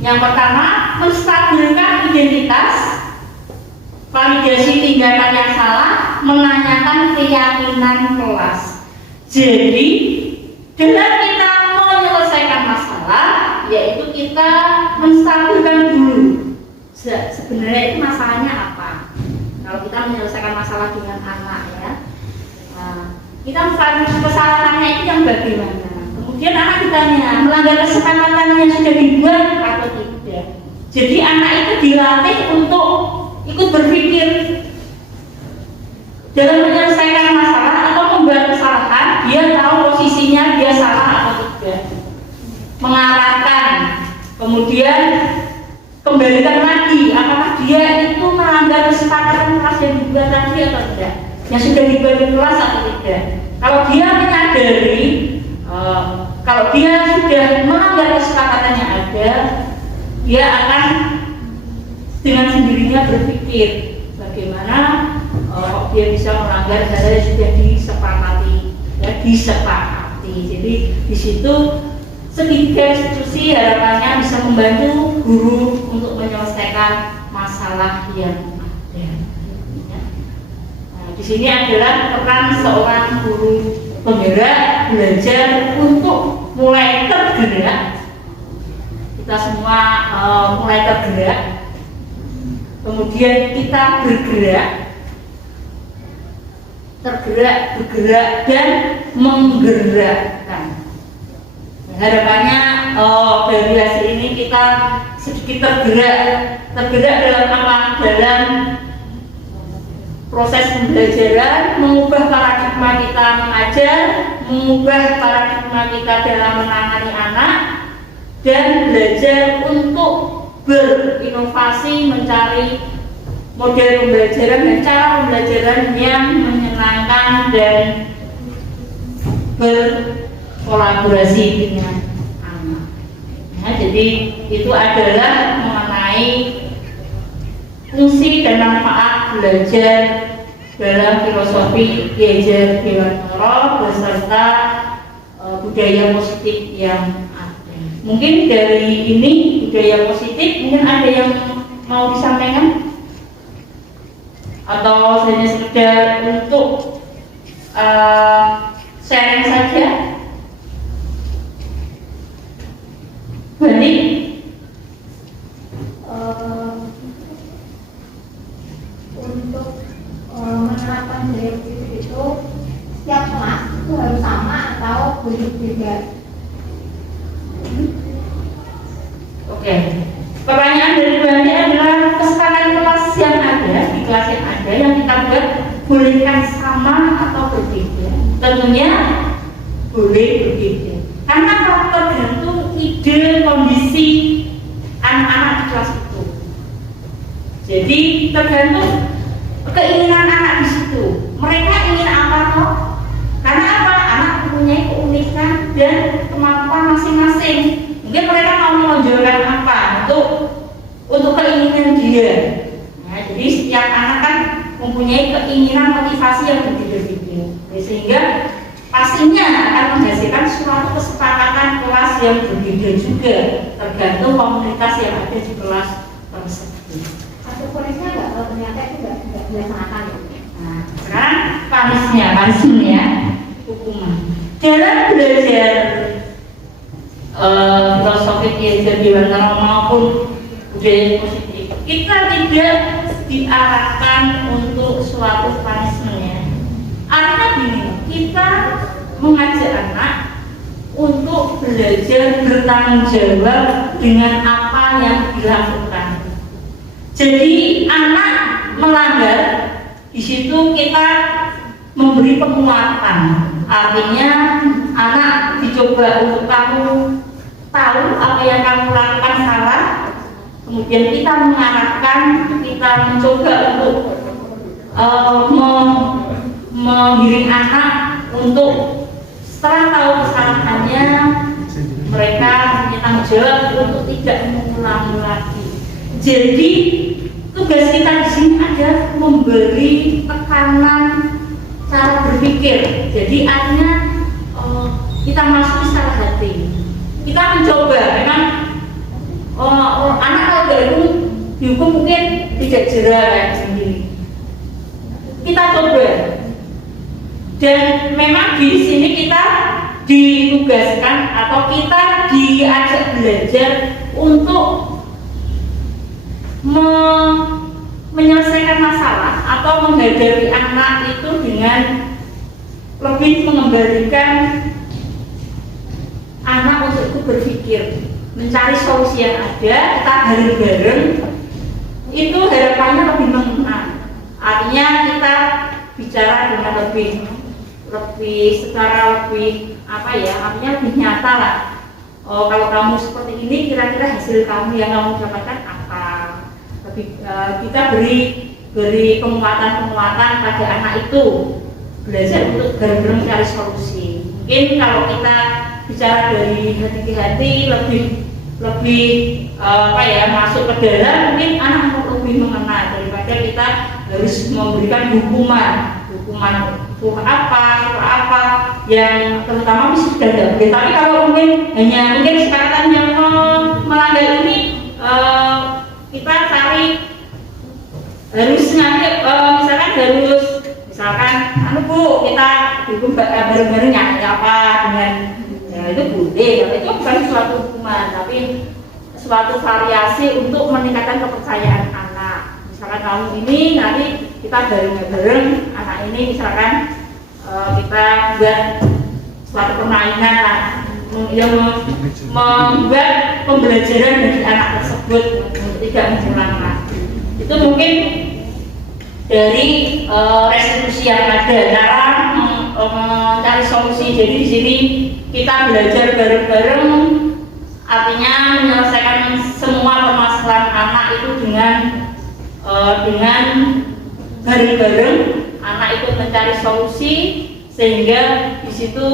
Yang pertama, menstabilkan identitas, validasi tindakan yang salah, menanyakan keyakinan kelas. Jadi, dengan kita menyelesaikan masalah, yaitu kita menstabilkan dulu sebenarnya itu masalahnya apa. Kalau kita menyelesaikan masalah dengan anak, ya, kita menstabilkan kesalahannya itu yang bagaimana. Kemudian anak ditanya, melanggar kesepakatan yang sudah dibuat atau tidak. Jadi anak itu dilatih untuk ikut berpikir dalam menyelesaikan masalah atau membuat kesalahan. Dia tahu posisinya, dia salah atau tidak, mengarahkan, kemudian kembalikan lagi apakah dia itu melanggar kesepakatan kelas yang dibuat tadi atau tidak, yang sudah dibuat di kelas atau tidak. Kalau dia menyadari kalau dia sudah melanggar kesepakatan yang ada, dia akan dengan sendirinya berpikir bagaimana dia bisa melanggar hal yang sudah disepakati, ya, disepakati. Jadi di situ segitiga restitusi harapannya bisa membantu guru untuk menyelesaikan masalah yang ada. Nah, di sini adalah peran seorang guru penggerak belajar untuk mulai tergerak. Kita semua mulai tergerak, kemudian kita bergerak dan menggerakkan. Harapannya dari hasil ini kita sedikit tergerak dalam apa? Dalam proses pembelajaran, mengubah paradigma kita mengajar, mengubah paradigma kita dalam menangani anak, dan belajar untuk berinovasi, mencari model pembelajaran dan cara pembelajaran yang menyenangkan dan berkolaborasi dengan anak. Nah, jadi itu adalah mengenai fungsi dan manfaat belajar dalam filosofi Ki Hajar Dewantara beserta budaya positif yang ada. Mungkin dari ini budaya positif, mungkin ada yang mau disampaikan atau hanya sekedar untuk sharing saja. Bani? Untuk menerapkan budaya positif itu Oke. Pertanyaan dari Bu Ani adalah kesepakatan kelas yang ada, di kelas yang ada yang kita buat bolehkah sama atau berbeda? Tentunya boleh berbeda. Karena tergantung ide kondisi anak-anak di kelas itu. Jadi tergantung keinginan anak di situ. Mereka ingin apa toh? Karena apa? Anak mempunyai keunikan dan kemampuan masing-masing. Mungkin mereka mau menonjolkan apa untuk keinginan dia. Nah, jadi setiap anak kan mempunyai keinginan motivasi yang berbeda-beda. Sehingga pastinya akan menghasilkan suatu kesepakatan kelas yang berbeda juga, tergantung komunitas yang ada di kelas tersebut. Satu polisnya nggak kalau ternyata itu nggak dilaksanakan. Nah, sekarang punishment, hukuman. Dalam belajar filosofi belajar Dewantara maupun budaya positif, kita tidak diarahkan untuk suatu punishment. Artinya gini, kita mengajak anak untuk belajar bertanggung jawab dengan apa yang dilakukan. Jadi anak melanggar, di situ kita memberi penguatan. Artinya anak dicoba untuk kamu tahu apa yang kamu lakukan salah. Kemudian kita mengarahkan, kita mencoba untuk menggiring anak untuk setelah tahu kesalahannya, mereka punya tanggung jawab untuk tidak mengulangi lagi. Jadi tugas kita di sini adalah memberi tekanan cara berpikir. Jadi artinya kita masuk secara hati. Kita mencoba, memang anak kalau dihukum mungkin tidak jerah kayak sendiri. Kita coba. Dan memang di sini kita ditugaskan atau kita diajak belajar untuk menyelesaikan masalah atau menghadapi anak itu dengan lebih mengembalikan anak untuk itu berpikir, mencari solusi yang ada. Kita bareng-bareng itu harapannya lebih mengena. Artinya kita bicara dengan lebih secara lebih artinya lebih nyata lah. Kalau kamu seperti ini, kira-kira hasil kamu yang kamu dapatkan apa? Kita beri penguatan pada anak itu, belajar untuk bareng-bareng mencari solusi. Mungkin kalau kita bicara dari hati ke hati, lebih masuk ke dalam, mungkin anak lebih mengena daripada kita harus memberikan hukuman suruh apa yang terutama bisa sudah tidak boleh. Tapi kalau mungkin kesepakatan yang melanggar ini, kita cari harus nanti misalkan Bu, kita dihukum bareng-bareng nyanyi apa dengan itu boleh. Itu bukan suatu hukuman, tapi suatu variasi untuk meningkatkan kepercayaan anak. Misalkan kamu ini nanti kita bareng-bareng anak ini, misalkan kita buat suatu permainan yang membuat pembelajaran dari anak tersebut untuk tidak mengulang lagi. Itu mungkin dari restitusi yang ada, cara mencari solusi. Jadi di sini kita belajar bareng-bareng, artinya menyelesaikan semua permasalahan anak itu dengan bareng-bareng. Anak itu mencari solusi, sehingga di situ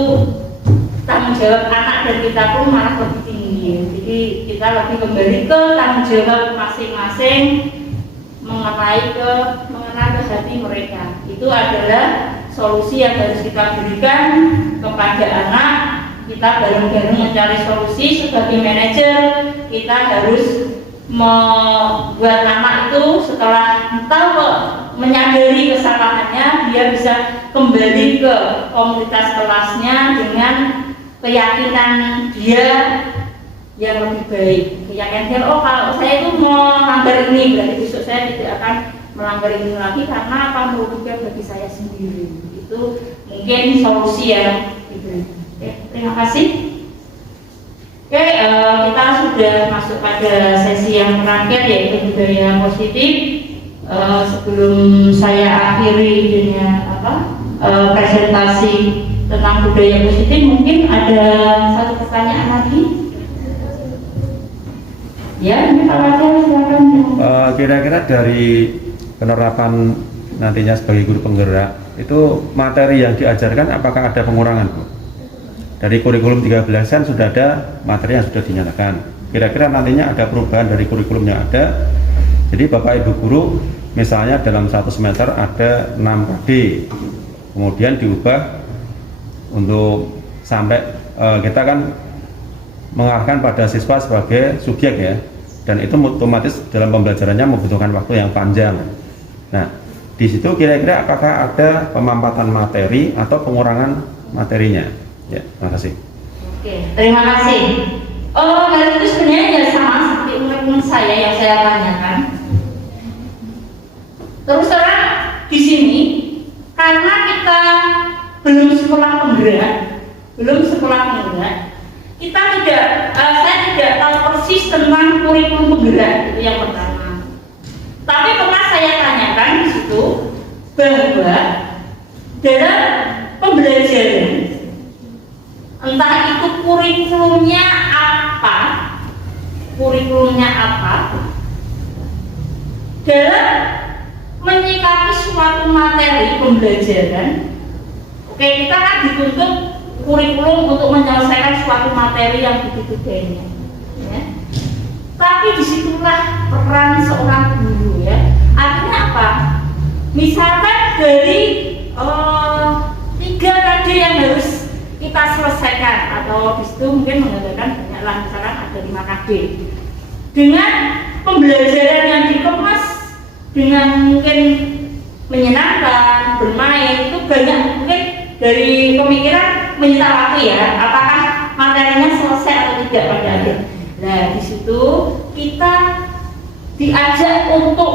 tanggung jawab anak dan kita pun malah lebih tinggi. Jadi kita lebih kembali ke tanggung jawab masing-masing, mengenai ke hati mereka. Itu adalah solusi yang harus kita berikan kepada anak. Kita bareng-bareng mencari solusi. Sebagai manajer, kita harus membuat anak itu setelah tahu menyadari kesalahannya, dia bisa kembali ke komunitas kelasnya dengan keyakinan dia yang lebih baik. Keyakinan dia, kalau saya itu melanggar ini, berarti besok saya tidak akan melanggar ini lagi karena akan merugikan bagi saya sendiri. Itu mungkin solusi yang diberikan. Terima kasih. Kita sudah sudah masuk pada sesi yang terakhir yaitu budaya positif. Sebelum saya akhiri dengan presentasi tentang budaya positif, mungkin ada satu pertanyaan lagi. Ya, ini Pak Wajah, silakan. Kira-kira dari penerapan nantinya sebagai guru penggerak, itu materi yang diajarkan apakah ada pengurangan, Bu? Dari kurikulum 13 kan sudah ada materi yang sudah dinyatakan. Kira-kira nantinya ada perubahan dari kurikulum yang ada. Jadi Bapak Ibu guru, misalnya dalam satu semester ada 6 KD, kemudian diubah untuk sampai kita kan mengarahkan pada siswa sebagai subjek ya, dan itu otomatis dalam pembelajarannya membutuhkan waktu yang panjang. Nah, di situ kira-kira apakah ada pemampatan materi atau pengurangan materinya? Ya, terima kasih. Oke, terima kasih. Hal itu sebenarnya ya sama seperti menurut saya yang saya tanyakan. Terus terang di sini karena kita belum sekolah penggerak, saya tidak tahu persis tentang kurikulum penggerak, itu yang pertama. Tapi pernah saya tanyakan di situ bahwa dalam pembelajaran, entah itu kurikulumnya apa, dalam menyikapi suatu materi pembelajaran. Oke, kita kan dituntut kurikulum untuk menyelesaikan suatu materi yang begitu banyak, ya. Tapi disitulah peran seorang guru, ya. Artinya apa? Misalkan dari 3 KD yang harus kita selesaikan, atau di situ mungkin mengatakan banyaklah, misalkan ada 5 KD. Dengan pembelajaran yang dikemas dengan mungkin menyenangkan, bermain, itu banyak mungkin dari pemikiran menyita waktu ya, apakah materinya selesai atau tidak pada akhir. Nah, di situ kita diajak untuk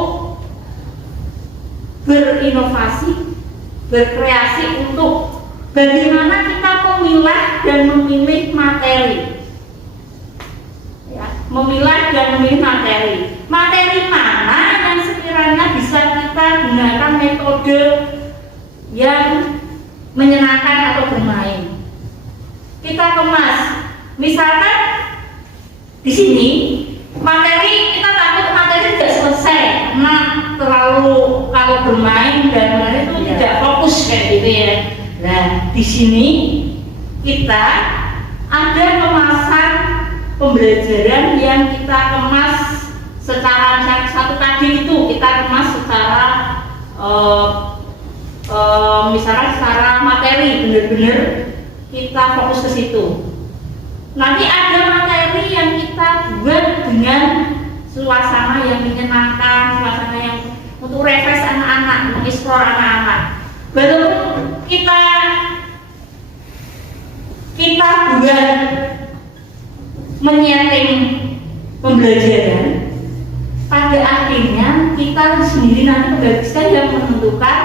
berinovasi, berkreasi untuk bagaimana kita memilah dan memilih materi, ya, memilah dan memilih materi mana yang sekiranya bisa kita gunakan metode yang menyenangkan atau bermain. Kita kemas, misalkan di sini materi, kita takut materi tidak selesai karena terlalu, kalau bermain dan lain itu tidak fokus kayak gitu ya. Nah, di sini kita ada kemasan pembelajaran yang kita kemas secara satu tadi itu kita kemas secara misalnya secara materi, benar-benar kita fokus ke situ. Nanti ada materi yang kita buat dengan suasana yang menyenangkan, suasana yang untuk refresh anak-anak, mengeksplor anak-anak. Baru kita buat menyeting pembelajaran, pada akhirnya kita sendiri nanti bisa yang menentukan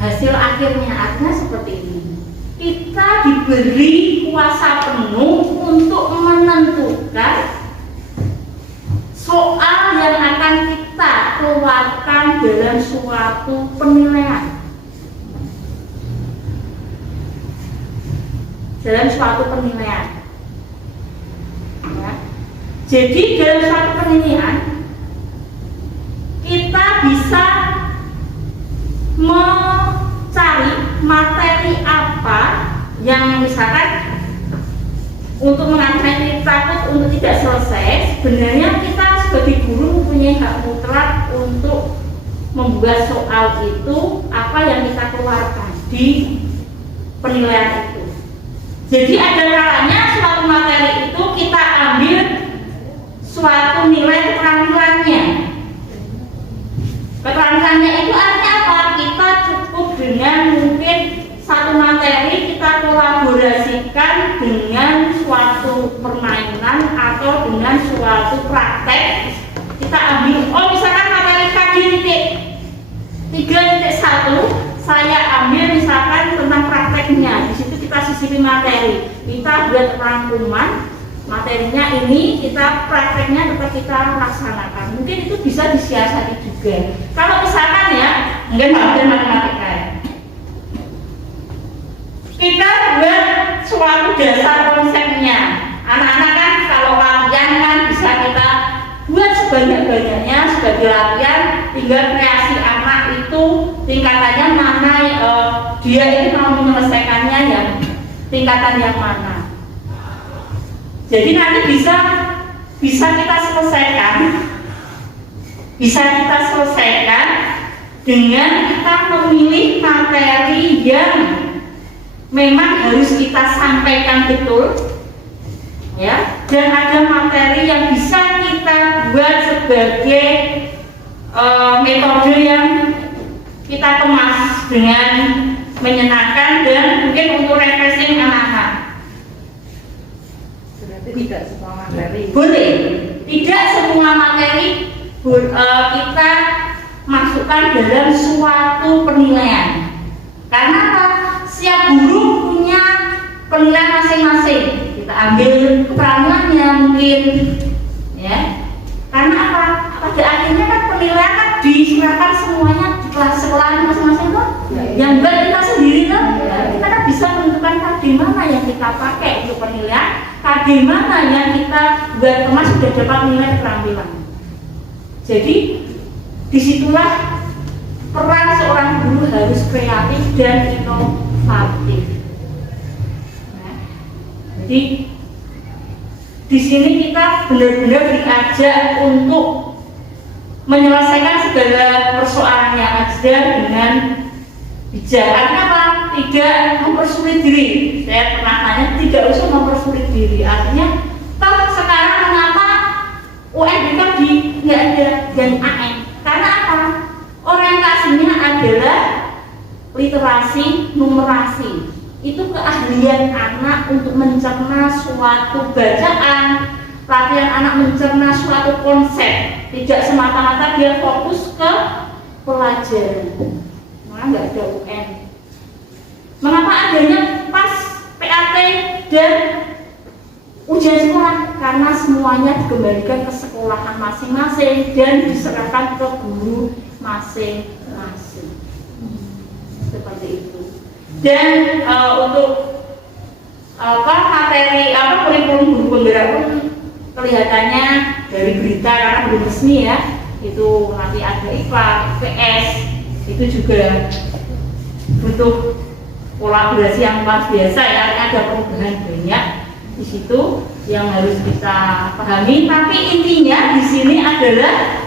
hasil akhirnya. Artinya seperti ini, kita diberi kuasa penuh untuk menentukan soal yang akan kita keluarkan dalam suatu penilaian. Ya. Jadi dalam suatu penilaian kita bisa mencari materi apa yang misalkan untuk mengatasi takut untuk tidak selesai. Sebenarnya kita sebagai guru mempunyai hak mutlak untuk membuat soal itu apa yang kita keluarkan di penilaian itu. Jadi ada kalanya suatu materi itu kita ambil suatu nilai keterampilannya. Keterampilannya itu artinya apa? Kita cukup dengan mungkin satu materi kita kolaborasikan dengan suatu permainan atau dengan suatu praktek. Kita ambil, misalkan materi KD titik 3.1, saya ambil misalkan tentang prakteknya. Di situ kita sisipin materi, kita buat rangkuman materinya ini kita prakteknya tetap kita laksanakan. Mungkin itu bisa disiasati juga. Kalau misalkan ya, mungkin belajar matematika ya, kita buat suatu dasar konsepnya. Anak-anak kan kalau latihan kan bisa kita buat sebanyak-banyaknya sebagai latihan, tinggal kreasi anak itu tingkatannya mana, dia ini mau menyelesaikannya yang tingkatan yang mana. Jadi nanti bisa kita selesaikan dengan kita memilih materi yang memang harus kita sampaikan betul, ya. Dan ada materi yang bisa kita buat sebagai metode yang kita kemas dengan menyenangkan dan mungkin untuk refreshing anak-anak. Tidak semua materi. Boleh, tidak semua materi kita masukkan dalam suatu penilaian. Karena apa? Setiap guru punya penilaian masing-masing. Kita ambil keterangannya mungkin, ya. Karena apa? Pada akhirnya kan penilaian kan diserahkan semuanya di kelas sekolah masing-masing kan. Yang buat kita sendiri kan. Kita kan bisa menentukan KD mana yang kita pakai untuk penilaian, KD mana yang kita buat kemas sudah dapat nilai keterampilan. Jadi disitulah peran seorang guru harus kreatif dan inovatif. Nah, jadi di sini kita benar-benar diajak untuk menyelesaikan segala persoalan yang ada dengan bijak. Karena apa? Tidak mempersulit diri. Saya pernah tanya, tidak usah mempersulit diri. Artinya, toh sekarang mengapa UNBK nggak ada dan AM? Karena apa? Orientasinya adalah literasi, numerasi. Itu keahlian anak untuk mencerna suatu bacaan, latihan anak mencerna suatu konsep. Tidak semata-mata dia fokus ke pelajaran. Maka nggak ada UN. Mengapa adanya pas PAT dan ujian sekolah? Karena semuanya dikembalikan ke sekolahan masing-masing dan diserahkan ke guru masing-masing. Seperti itu. Dan untuk materi kurikulum guru penggerak pun kelihatannya dari berita karena belum resmi ya, itu nanti ada IPA, IPS, itu juga butuh kolaborasi yang luar biasa ya, ada perubahan banyak di situ yang harus kita pahami. Tapi intinya di sini adalah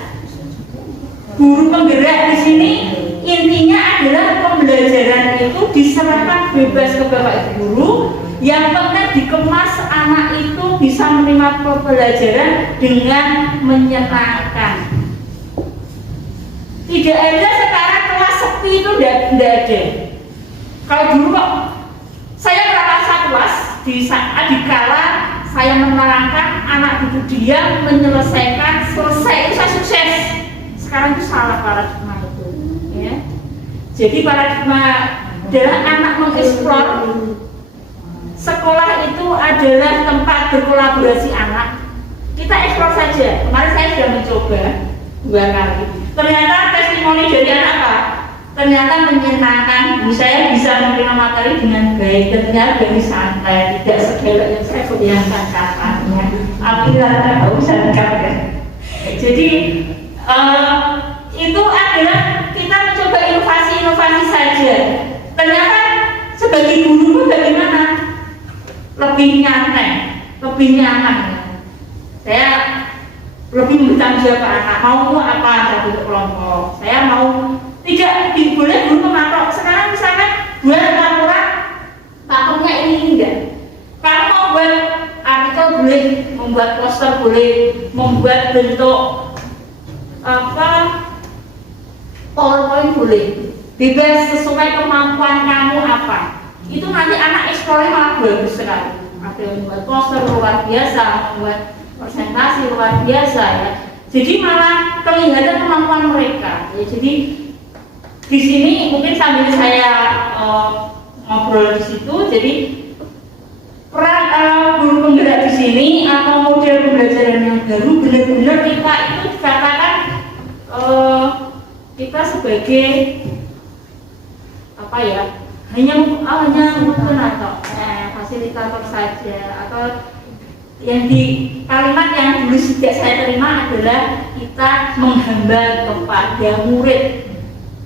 guru penggerak di sini intinya adalah pembelajaran itu diserahkan bebas ke Bapak Ibu guru. Yang penting dikemas anak itu bisa menerima pembelajaran dengan menyenangkan. Tidak ada sekarang kelas sepi itu tidak ada. Kalau dulu kok saya merasa kelas di saat dikala saya menerangkan anak itu diam menyelesaikan selesai itu saya sukses. Sekarang itu salah paradigma itu, ya. Jadi paradigma adalah anak mengeksplor. Sekolah itu adalah tempat berkolaborasi anak. Kita eksplor saja. Kemarin saya sudah mencoba 2 kali. Ternyata testimoni dari anak apa? Ternyata menyenangkan. Saya bisa menerima materi dengan baik dan ternyata dari santai, tidak segala yang saya bayangkan katanya. Alhamdulillah tahu saya kan. Jadi itu adalah kita mencoba inovasi saja. Ternyata sebagai guru bagaimana? Lebih nyantai, lebih nyaman. Saya lebih bertanggung jawab ke anak. Mau apa satu kelompok? Saya mau tidak boleh guru mematok. Sekarang misalkan buat laporan tahunnya ini enggak. Kalau mau buat artikel boleh, membuat poster boleh, membuat bentuk PowerPoint boleh. Bebas sesuai kemampuan kamu apa. Itu nanti anak eksplornya malah bagus sekali. Ada yang membuat poster luar biasa, membuat presentasi luar biasa ya. Jadi malah kelihatan kemampuan mereka. Ya, jadi di sini mungkin sambil saya ngobrol di situ, jadi peran guru penggerak di sini kita sebagai apa ya, hanya mungkin atau fasilitator saja, atau yang di kalimat yang dulu sejak saya terima adalah kita menghamba kepada murid.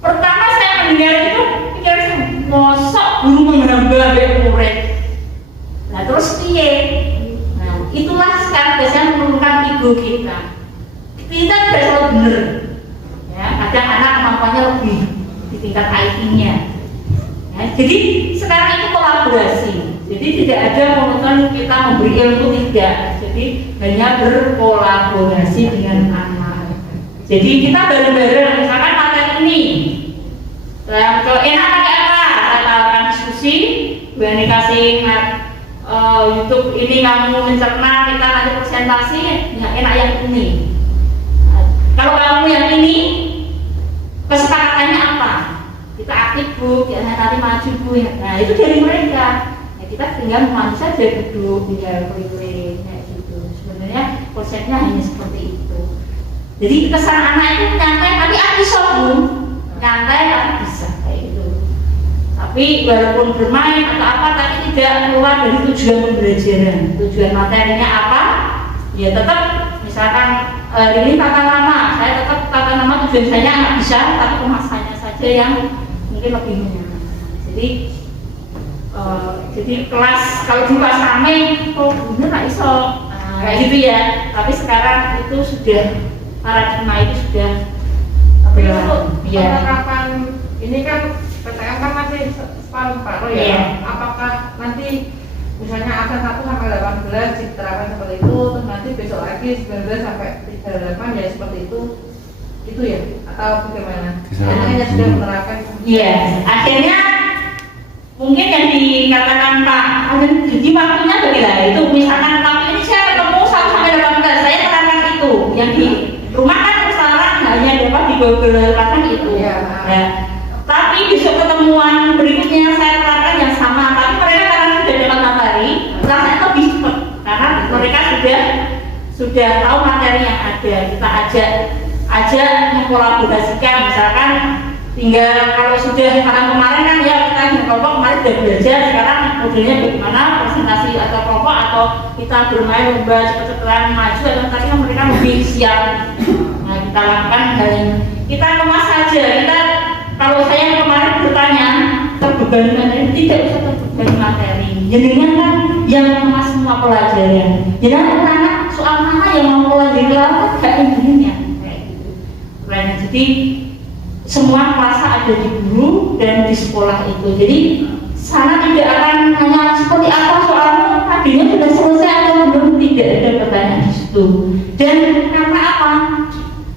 Pertama saya mendengar itu pikir mosok guru menghamba murid. Nah terus piye? Nah itulah sekarang biasanya menurunkan ego kita. Kita tidak selalu benar. Ya, kadang anak kemampuannya lebih di tingkat IT-nya. Ya, jadi sekarang itu kolaborasi. Jadi tidak ada monoton kita memberi ilmu, tidak. Jadi hanya berkolaborasi dengan anak. Jadi kita bareng-bareng, misalkan materi ini. Kalau enak pakai apa? Saya tawarkan diskusi. Bu Ani kasih YouTube ini kamu mencerna, kita nanti presentasi. Yang enak yang ini. Kalau kamu yang ini, kesepakatannya apa? Kita aktif Bu, ya nanti maju Bu. Nah itu dari mereka. Nah, kita tinggal memantau saja duduk, tinggal keliling kayak gitu. Sebenarnya konsepnya hanya seperti itu. Jadi kesan anak itu nyantai, tapi aku bisa Bu, nyantai tapi bisa kayak gitu. Tapi walaupun bermain atau apa, tapi tidak keluar dari tujuan pembelajaran. Tujuan materinya apa? Ya tetap misalkan ini tata nama, saya tetap tata nama tujuan saya nggak bisa, tapi kemasannya saja yang mungkin lebih menyenangkan. Jadi kelas kalau di kelas kami, oh bener nggak iso, kayak gitu ya. Tapi sekarang itu sudah paradigma itu sudah. Tapi untuk penerapan ini kan PTM kan masih separuh-separuh ya. Yeah. Apakah nanti misalnya ada 1 sampai 18 diterapkan seperti itu, terus nanti besok lagi 19 sampai 38 ya seperti itu ya, atau bagaimana? Hanya sudah menerapkan. Iya, akhirnya mungkin yang dikatakan Pak, jadi waktunya bagaimana? Itu misalkan waktu ini saya ketemu 1 sampai 18, saya terangkan itu. Yang di rumah kan sekarang hanya dapat di beberapa itu. Ya. Ya. Tapi besok ketemuan berikutnya saya terangkan yang sama, tapi mereka karena sudah dapat materi, rasanya lebih cepat karena mereka sudah tahu materi yang ada. Kita ajak mengkolaborasikan, misalkan tinggal kalau sudah kemarin kan ya kita kelompok kemarin sudah belajar, sekarang modelnya bagaimana presentasi atau kelompok atau kita bermain lomba cepet-cepetan maju, atau tadi mereka lebih siap. Nah kita lakukan hal yang kita kemas saja. Kita kalau saya kemarin bertanya terbebani materi, tidak usah terbebani materi. Jadinya kan yang mengemas semua pelajaran. Jadi anak soal mana yang mau pelajari kan gak intinya kayak gitu. Jadi semua kelas ada di guru dan di sekolah itu. Jadi sana tidak akan hanya seperti apa soalnya tadinya sudah selesai atau belum, tidak ada pertanyaan di situ. Dan karena apa?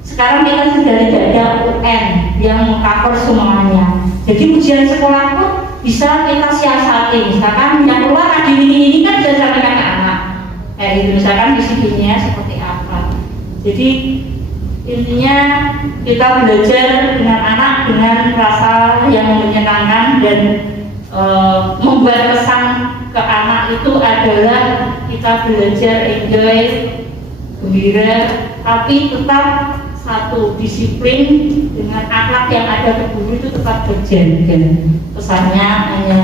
Sekarang kita sudah tidak ada UN yang mengcover semuanya. Jadi ujian sekolah pun bisa kita siasati. Misalkan yang keluar tadi ini kan bisa sampaikan ke anak. Kayak gitu, misalkan visinya seperti apa. Jadi intinya kita belajar dengan anak dengan rasa yang menyenangkan dan membuat kesan ke anak itu adalah kita belajar enjoy, gembira, tapi tetap satu disiplin dengan akhlak yang ada ke guru itu tetap terjaga. Pesannya hanya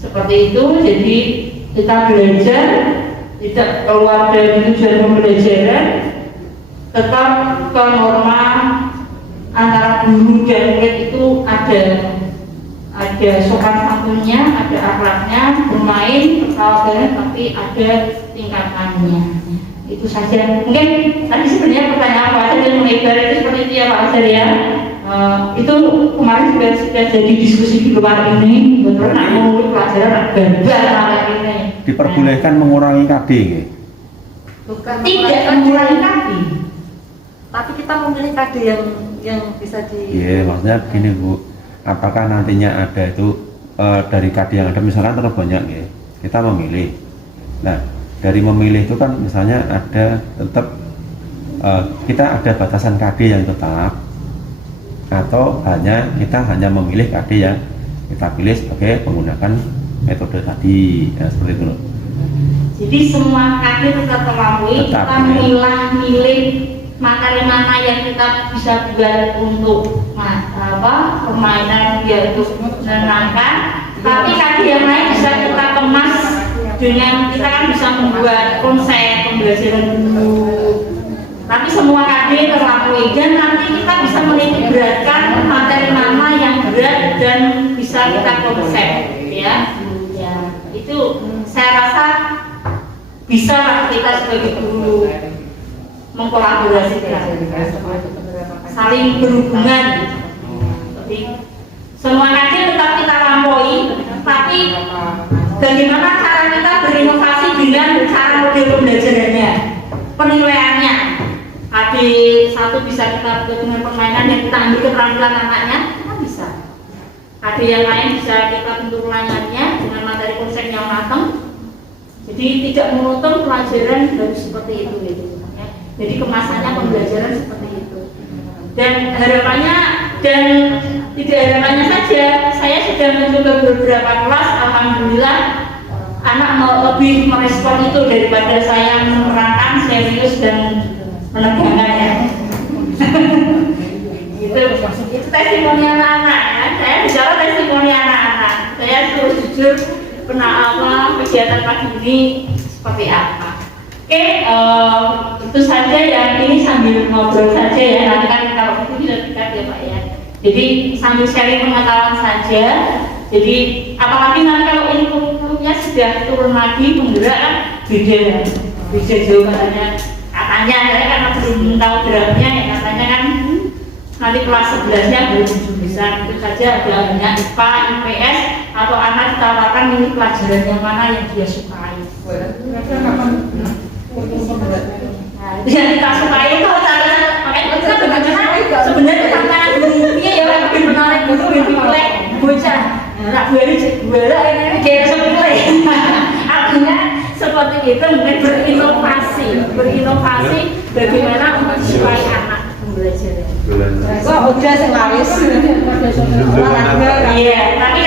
seperti itu. Jadi kita belajar tidak keluar dari tujuan pembelajaran, tetap ke norma antara guru dan murid itu ada sopan santunnya, ada akhlaknya, bermain, ketawa tapi ada tingkatannya. Itu saja. Mungkin tadi sebenarnya pertanyaan Pak Azhar yang melebar itu seperti itu ya Pak Azhar ya. Itu kemarin sudah jadi diskusi di luar ini. Betul nak mengulik pelajaran gambar sampai ini. Diperbolehkan mengurangi KD ya? Bukan Tidak mengurangi KD. tapi kita memilih KD yang bisa di. Iya, maksudnya gini Bu, apakah nantinya ada itu dari KD yang ada misalkan terlalu banyak ya, kita memilih. Nah, dari memilih itu kan misalnya ada tetap kita ada batasan KD yang tetap, atau kita hanya memilih KD yang kita pilih sebagai menggunakan metode tadi, ya, seperti itu loh. Jadi semua KD tetap terlampaui, kita ya. milih materi mana yang kita bisa buat untuk permainan biar untuk menenangkan, tapi tadi yang lain bisa kita kemas dengan kita kan bisa membuat konsep pembelajaran dulu. Tapi semua KD terlampaui dan nanti kita bisa menitik beratkan materi mana yang berat dan bisa kita konsep, ya. Itu saya rasa bisa lah kita sebagai guru mengkolaborasikan, saling berhubungan. Jadi semua KD tetap kita lampaui, tapi bagaimana cara kita berinovasi dengan cara model pembelajarannya, penilaiannya. KD 1 bisa kita buat dengan permainan yang kita ambil keterampilan anaknya, kita bisa. KD yang lain bisa kita bentuk permainannya dengan materi konsep yang matang. Jadi tidak monoton pelajaran harus seperti itu, gitu. Ya. Jadi kemasannya pembelajaran seperti itu. Dan harapannya dan tidak harapannya saja, saya sudah mencoba beberapa kelas, alhamdulillah anak mau lebih merespon itu daripada saya menerangkan serius dan menegangkan, ya. itu testimoni anak-anak, ya. Saya bicara testimoni anak-anak. Saya terus jujur kegiatan pagi ini seperti apa. Oke, itu saja ya. Ini sambil ngobrol saja ya. Nanti kan kalau itu bisa dekat ya Pak ya. Jadi sambil sharing pengetahuan saja. Jadi apalagi nanti kalau ini kurikulumnya sudah turun lagi penggerak kan beda jauh katanya saya karena belum tahu draftnya ya, katanya kan nanti kelas 11-nya belum bisa. Itu saja ada banyak IPA, IPS atau anak ditawarkan ini pelajaran yang mana yang dia sukai. Nah, itu yang kita sukai itu cara pakai sebenarnya tantangan dunia ya lebih menarik itu lebih pelek bocah. Nah, dua ini kayak sepele. Artinya seperti itu mungkin berinovasi bagaimana mensukai anak pembelajaran. Udah selaris. Iya, tapi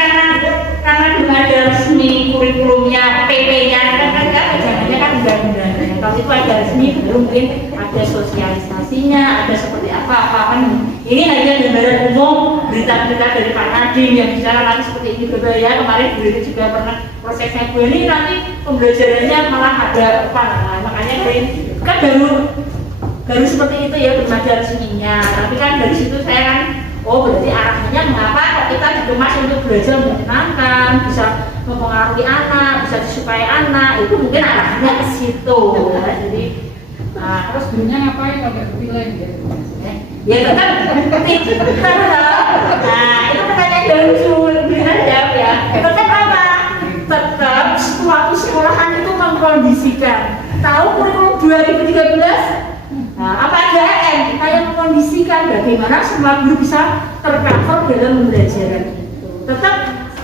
karena belum ada resmi kurikulumnya, PP-nya kan jangannya kan undang-undang. Kalau itu ada resmi baru mungkin ada sosialisasinya, ada seperti apa kan. Ini hanya gambaran umum berita-berita dari Pak Nadiem yang bicara nanti seperti ini ya. Kemarin Bu Rini juga pernah prosesnya Bu Rini nanti pembelajarannya malah ada apa? Nah, makanya kan baru seperti itu ya, belum ada resminya. Tapi kan dari situ saya kan, oh berarti arahnya mengapa kok kita dikemas untuk belajar menyenangkan, bisa mempengaruhi anak, bisa disukai anak, itu mungkin arahnya ke situ. Ya. Jadi, terus gurunya ngapain kalau nggak kepilih? Ya tetap tetap. Nah itu pertanyaan yang lucu, bisa jawab ya. Tetap apa? Tetap suatu sekolahan itu mengkondisikan. Tahu kurikulum 2013? Nah, apa aja saya mengkondisikan bagaimana semua guru bisa tercover dalam pembelajaran itu. Tetap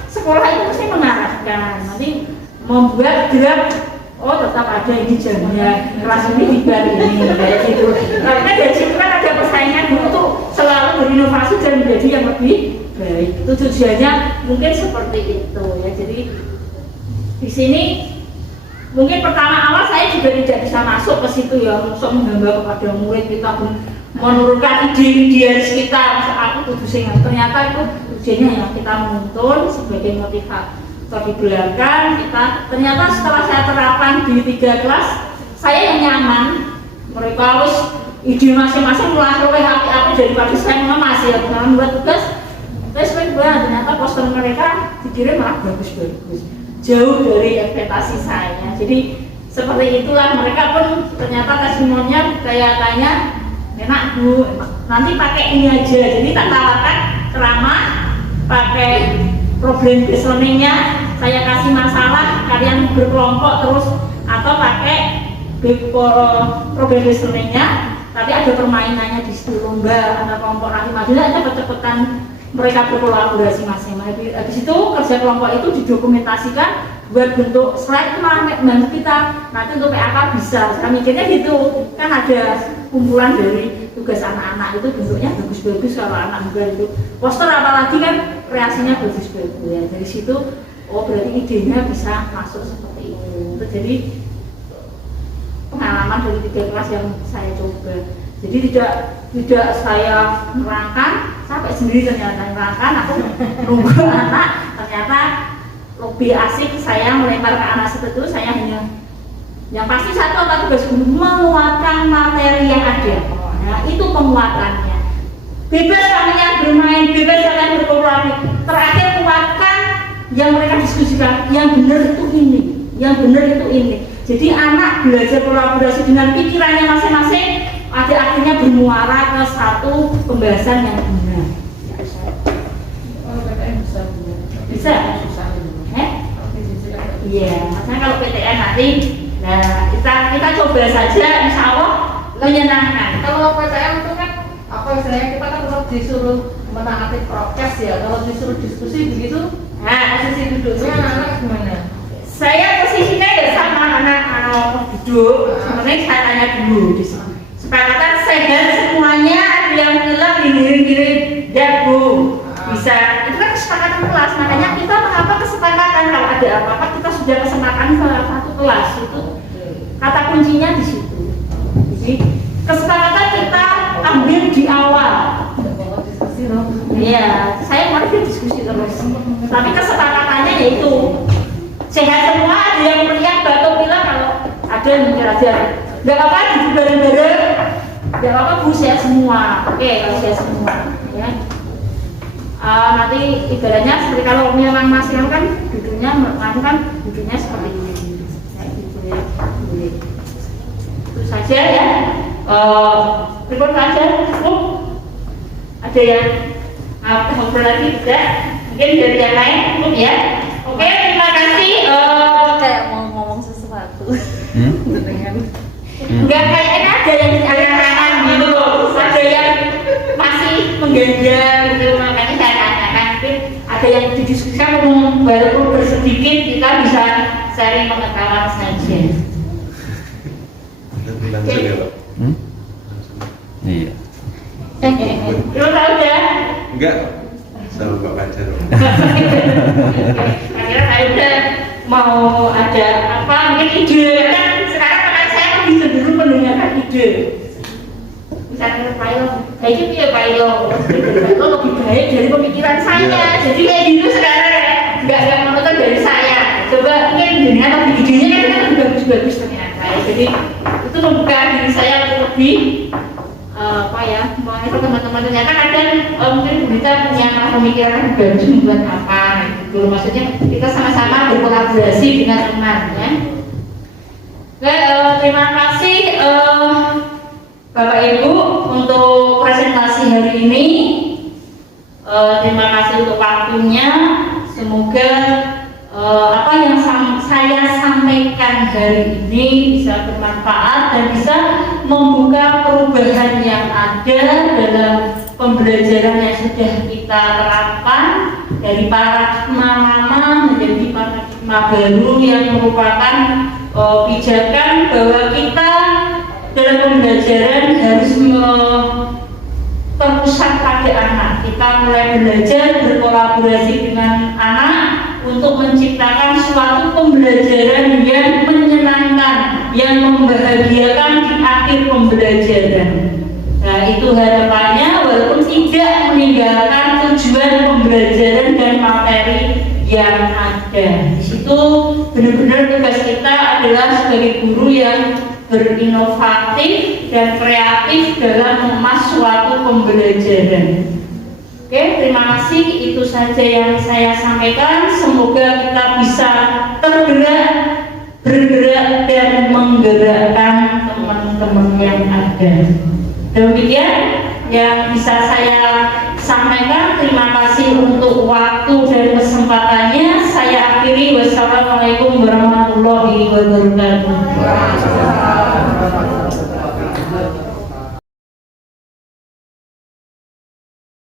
sekolah itu mesti mengarahkan, nanti membuat draft. Oh tetap ada ini jamnya, kelas ini di bar ini, kayak gitu. Karena dari situ kan ada persaingan guru tuh selalu berinovasi dan menjadi yang lebih baik. Itu tujuannya mungkin seperti itu ya. Jadi di sini mungkin pertama awal saya juga tidak bisa masuk ke situ ya, untuk menggambar kepada murid kita menurunkan ide-ide kita. Aku tuh sehingga ternyata itu tujuannya ya kita menuntun sebagai motivator di belakang kita. Ternyata setelah saya terapkan di 3 kelas, saya yang nyaman. Mereka harus ide masing-masing melalui api-api daripada saya masih ya buat tugas. Ternyata poster mereka dikirim malah bagus-bagus, jauh dari ekspektasi saya. Jadi seperti itulah mereka pun ternyata testimoninya kayak tanya, enak Bu, nanti pakai ini aja. Jadi tak tawarkan ceramah pakai problem based learning-nya, saya kasih masalah kalian berkelompok terus, atau pakai problem based learning-nya tapi ada permainannya di situ, lomba antar kelompok nanti majulah cepet-cepetan mereka berkolaborasi masing-masing. Habis itu kerja kelompok itu didokumentasikan buat bentuk slide, itu malah bantu kita nanti untuk PAK bisa. Saya mikirnya gitu, kan ada kumpulan dari tugas anak-anak itu bentuknya bagus-bagus. Kalau anak muda itu poster apalagi kan reaksinya bagus-bagus ya. Dari situ oh berarti idenya bisa masuk seperti itu. Jadi pengalaman dari 3 kelas yang saya coba. Jadi tidak saya nerangkan, sampai sendiri ternyata nerangkan, aku nunggu anak, ternyata lebih asik saya melempar ke anak seperti itu. Saya hanya yang pasti satu apa tugas guru, menguatkan materi yang ada. Nah, itu penguatannya. Bebas kalian bermain, bebas kalian berkolaborasi. Terakhir kuatkan yang mereka diskusikan, yang benar itu ini, yang benar itu ini. Jadi anak belajar kolaborasi dengan pikirannya masing-masing, akhirnya bermuara ke satu pembahasan yang benar. Bisa? Iya, maksudnya kalau PTN nanti, nah kita coba saja, insya Allah menyenangkan. Kalau PTN itu kan apa istilahnya, kita kan tetap disuruh menaati prokes ya. Kalau disuruh diskusi begitu, Nah, posisi duduknya anak gimana? saya posisinya ya sama anak duduk. Sebenarnya saya tanya dulu di sini. Sepakatan sehat semuanya, ada yang bilang gini-gini, ya Bu, bisa. Itu kan kesepakatan kelas, makanya kita mengapa kesepakatan, kalau ada apa-apa kita sudah kesepakatan salah satu kelas, itu kata kuncinya di situ. Jadi kesepakatan kita ambil di awal. Iya, saya kemarin diskusi terus. Tapi kesepakatannya yaitu sehat semua, ada yang meriang, batuk, pilek, kalau ada yang mikir aja. Gak apa-apa, duduk bareng-bareng. Gak apa-apa, Bu, sehat semua. Oke, kalau sehat semua, ya. Nanti ibaratnya seperti kalau memang masih kan duduknya seperti ini. Ya, gitu ya. Itu saja ya. Report saja, cukup. Ada yang ngobrol lagi tidak? Mungkin dari yang lain cukup ya. Oke, terima kasih. Kayak mau ngomong sesuatu. Enggak, kayaknya ada yang angan-angan gitu loh. Ada yang masih mengganjal gitu, makanya saya tanyakan. Mungkin ada yang didiskusikan, walaupun bersedikit kita bisa sharing pengetahuan saja. Langsung ya Pak? Iya. Lu tahu ya? Enggak, sama Pak Fajar. Akhirnya saya udah mau ada apa, mungkin ide kan. Sekarang anak saya lebih cenderung mendengarkan ide. Misalnya Pak Ilo, kayaknya ya Pak Ilo lebih baik dari pemikiran saya. Jadi kayak gitu sekarang ya, nggak menonton dari saya. Coba mungkin dengan lebih idenya kan lebih bagus-bagus ternyata saya. Jadi itu membuka diri saya untuk lebih apa ya, mengajak teman-teman. Ternyata kadang mungkin kita punya pemikiran yang bagus membuat apa gitu. Maksudnya kita sama-sama berkolaborasi dengan teman ya. Oke, terima kasih Bapak Ibu untuk presentasi hari ini. Terima kasih untuk waktunya. Semoga apa yang saya sampaikan hari ini bisa bermanfaat dan bisa membuka perubahan yang ada dalam pembelajaran yang sudah kita terapkan dari paradigma lama menjadi paradigma baru yang merupakan pijakan bahwa kita dalam pembelajaran harus terpusat pada anak. Kita mulai belajar berkolaborasi dengan anak untuk menciptakan suatu pembelajaran yang menyenangkan, yang membahagiakan di akhir pembelajaran. Nah, itu harapannya, walaupun tidak meninggalkan tujuan pembelajaran dan materi yang ada. Di situ benar-benar tugas kita adalah sebagai guru yang berinovatif dan kreatif dalam mengemas suatu pembelajaran. Oke, terima kasih. Itu saja yang saya sampaikan. Semoga kita bisa bergerak dan menggerakkan teman-teman yang ada. Demikian yang bisa saya sampaikan. Terima kasih untuk waktu